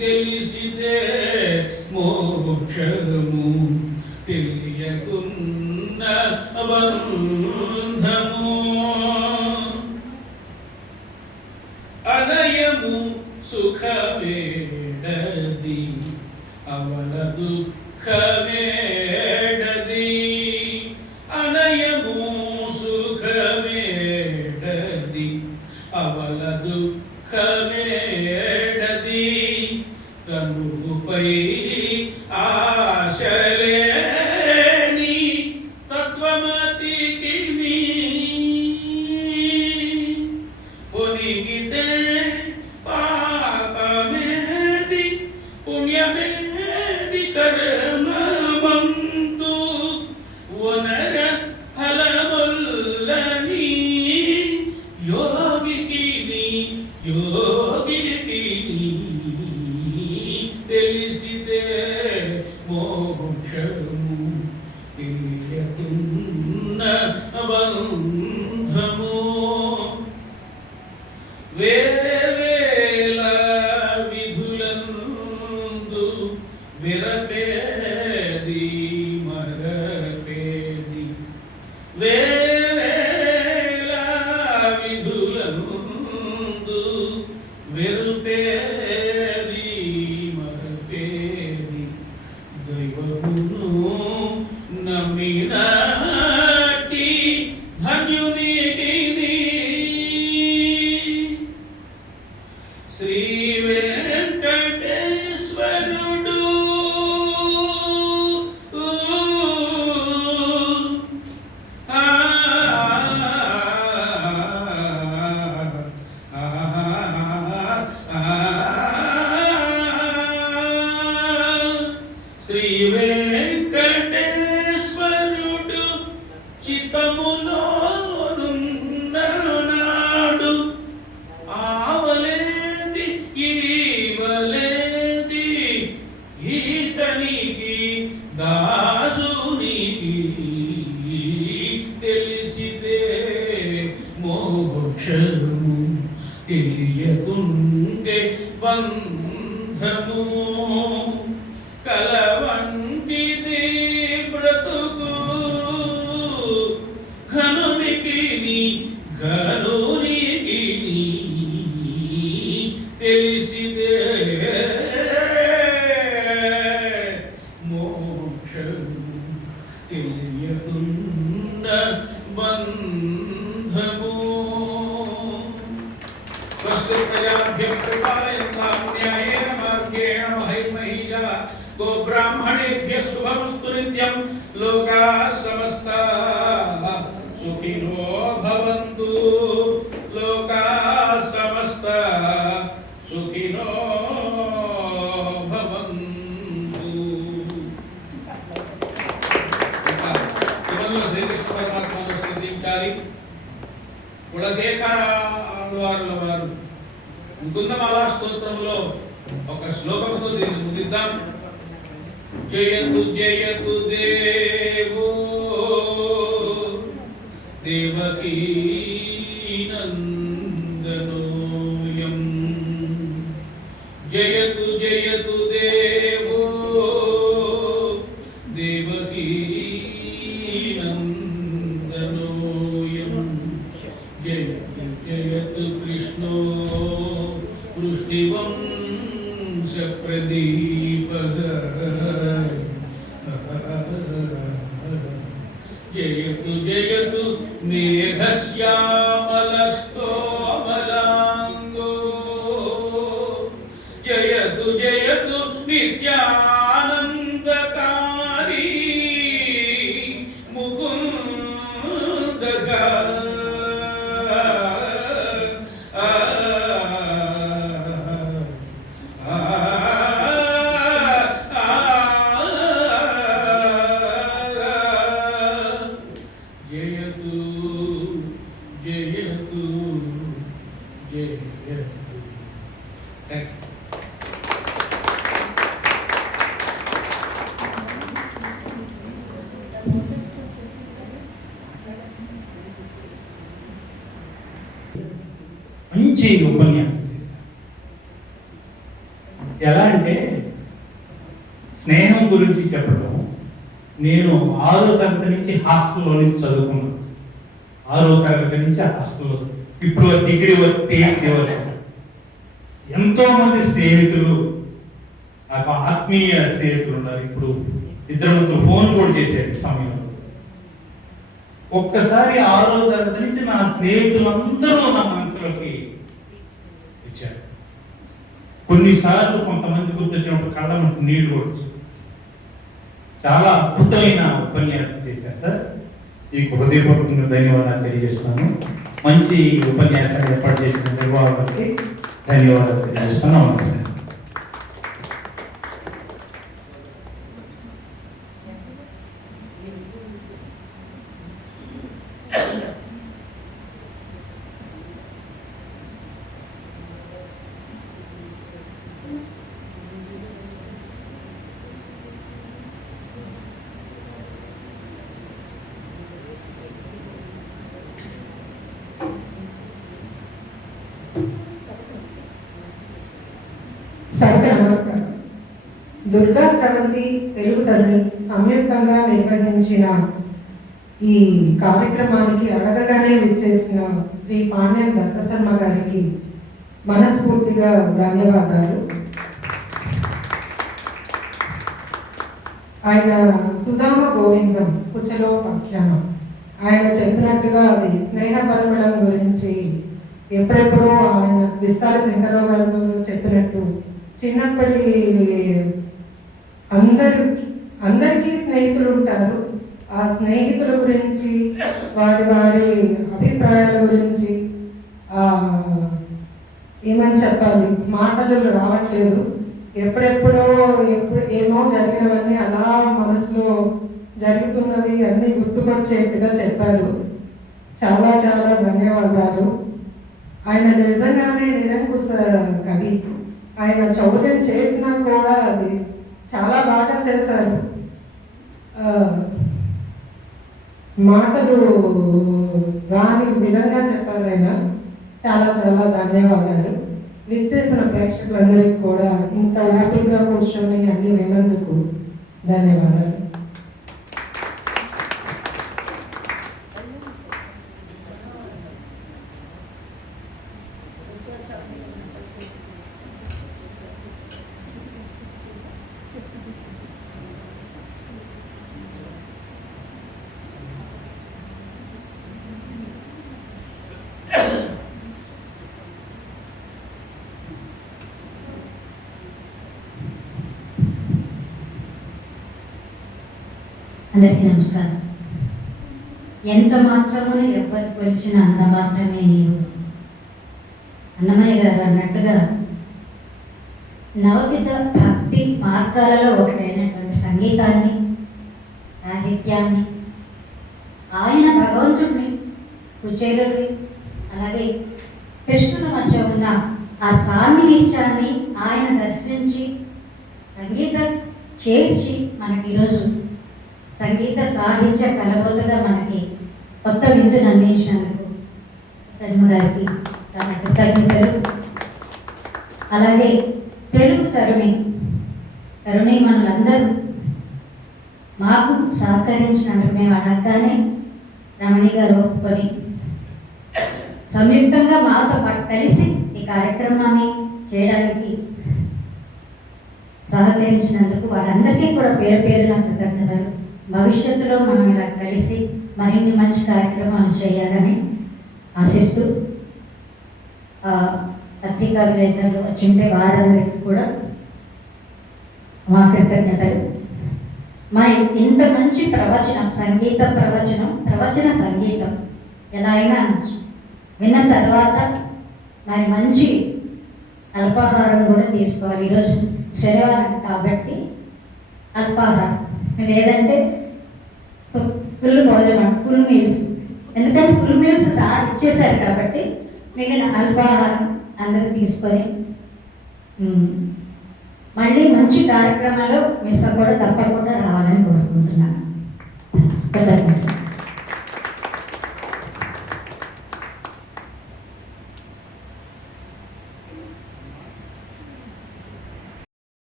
తెలిసితే మోక్షము తెలియకున్న బంధము, అనయము సుఖమేడది అవల దుఃఖమేడది, అనయము సుఖమేడది అవల దుఃఖమేడది, కనుపై ఆశలేని తత్వమతికి పొనిగితే పాపమేది పుణ్యమేది కర్మమంతు, వనర ఫలముల్లని యోగికి తెలిసితే మోక్షము తెలియకున్న బంధము, వేవేల విధులందు విరపేది మరపేది, వేవేల విధులందు విరపేది మరపేది, దైవమును నమ్మినాటి ధన్యునికి శ్రీ వెంకటేశ్వరుడు శ్రీ వెంకటేశ్వరుడు చిత్తములోనున్నాడు, ఆవలేది ఈవలేది ఈతనికి దాసునికి, తెలిసితే మోక్షము తెలియకుంటే బంధము, కలవంటిది బ్రతుకు ఘనునికి తెలిసితే మోక్షము తెలియకున్న బంధము, స్వస్తి ప్రజాభ్యం న్యాయేన మార్గేణ మహిమహీజా గో బ్రాహ్మణేభ్యః శుభమస్తు నిత్యం, లోకాః సమస్తాః సుఖినో భవంతు, లోకాః సమస్తాః సుఖినో భవంతు. శ్రీకృష్ణ పరమాత్మను స్తుతించాలి. కులశేఖర ఆళ్వారుల వారు ముకుందమాలా స్తోత్రంలో ఒక శ్లోకంతో దీన్ని ముగిద్దాం. జయతు జయతు దేవో దేవకీ నందనోయం, జయతు జయతు దేవో దేవకీ నందనోయం, జయతు జయతు కృష్ణో వృష్టివంశ ప్రదీపః, జయతు జయతు మేఘశ్యామలస్తోమలాంగో, జయతు జయతు నిత్యానందకారీ ముకుందగా. మంచి ఉపన్యాసం చేశారు. ఎలా అంటే స్నేహం గురించి చెప్పడం. నేను 6వ తరగతి నుంచి హాస్టల్లో నుంచి చదువుకున్నాను. 6వ తరగతి నుంచి హాస్టల్లో, ఇప్పుడు డిగ్రీ PhD వరకు ఎంతో మంది స్నేహితులు, నాకు ఆత్మీయ స్నేహితులు ఉన్నారు. ఇప్పుడు 2-3 ఫోన్లు కూడా చేశారు ఈ సమయంలో. ఒక్కసారి 6వ తరగతి నుంచి నా స్నేహితులందరూ నా మనసులోకి వచ్చారు. కొన్నిసార్లు కొంతమంది గుర్తొచ్చినప్పుడు కళ్ళ నీళ్లు కూడా వచ్చాయి. చాలా అద్భుతమైన ఉపన్యాసం చేశారు సార్. మీకు హృదయపూర్వకంగా ధన్యవాదాలు తెలియజేస్తున్నాను. మంచి ఉపన్యాసాన్ని ఏర్పాటు చేసిన నిర్వాహకులకి ధన్యవాదాలు తెలియజేస్తున్నాను. నమస్తే. సభకు నమస్కారం. దుర్గా స్రవంతి తెలుగు తల్లి సంయుక్తంగా నిర్వహించిన ఈ కార్యక్రమానికి అడగగానే విచ్చేసిన శ్రీ పాణ్యం దత్తశర్మ గారికి మనస్ఫూర్తిగా ధన్యవాదాలు. ఆయన సుధామ గోవిందం కుచలో వ్యాఖ్యానం, ఆయన చెప్పినట్టుగా అది స్నేహపరమడం గురించి ఎప్పుడెప్పుడో ఆయన విస్తార శంకరరావు గారు చెప్పినట్టు చిన్నప్పటి అందరికీ స్నేహితులు ఉంటారు. ఆ స్నేహితుల గురించి వారి అభిప్రాయాల గురించి ఏమని చెప్పాలి, మాటలు రావట్లేదు. ఎప్పుడెప్పుడో ఏమో జరిగినవన్నీ అలా మనసులో జరుగుతున్నవి అన్నీ గుర్తుకొచ్చేట్టుగా చెప్పారు. చాలా చాలా ధన్యవాదాలు. ఆయన నిజంగానే నిరంకుశ కవి. ఆయన చౌర్యం చేసినా కూడా అది చాలా బాగా చేశారు. మాటలు రాని విధంగా చెప్పారు ఆయన. చాలా చాలా ధన్యవాదాలు. విచ్చేసిన ప్రేక్షకులందరికీ కూడా ఇంత ఓపికగా కూర్చొని అన్ని విన్నందుకు ధన్యవాదాలు. అందరికీ నమస్కారం. ఎంత మాత్రమును ఎవ్వరు కొలిచిన అంత మాత్రమే నీవు. అన్నమయ్య గారు అన్నట్టుగా నవవిధ భక్తి మార్గాలలో ఒకటైనటువంటి సంగీతాన్ని, సాహిత్యాన్ని, ఆయన భగవంతుడిని, కుచేలుడిని, అలాగే కృష్ణుల మధ్య ఉన్న ఆ సాన్నిహిత్యాన్ని ఆయన దర్శించి సంగీతం చేర్చి మనకి ఈరోజు సంగీత సాహిత్య కలబోతగా మనకి కొత్త విందును అందించినందుకు సజ్మ గారికి చాలా కృతజ్ఞతలు. అలాగే తెలుగు తరుణి మనలందరూ మాకు సహకరించినందుకు మేము అడగగానే రమణి గారు ఒప్పుకొని సంయుక్తంగా మాతో పాటు కలిసి ఈ కార్యక్రమాన్ని చేయడానికి సహకరించినందుకు వాళ్ళందరికీ కూడా పేరు పేరున కృతజ్ఞతలు. భవిష్యత్తులో మనం ఇలా కలిసి మరిన్ని మంచి కార్యక్రమాలు చేయాలని ఆశిస్తూ పత్రికా విలేకరులు వచ్చింటే వారందరికీ కూడా మా కృతజ్ఞతలు. మరి ఇంత మంచి ప్రవచనం, సంగీత ప్రవచన సంగీతం ఎలా అయినా విన్న తర్వాత మరి మంచి అల్పాహారం కూడా తీసుకోవాలి. ఈరోజు శనివారం కాబట్టి అల్పాహారం, లేదంటే ఫుల్ భోజనం, ఫుల్ మీల్స్. ఎందుకంటే ఫుల్ మీల్స్ సార్ ఇచ్చేశారు కాబట్టి మిగిలిన అల్పాహారం అందరూ తీసుకొని మళ్ళీ మంచి కార్యక్రమాలు మిస్ కూడా తప్పకుండా రావాలని కోరుకుంటున్నాను.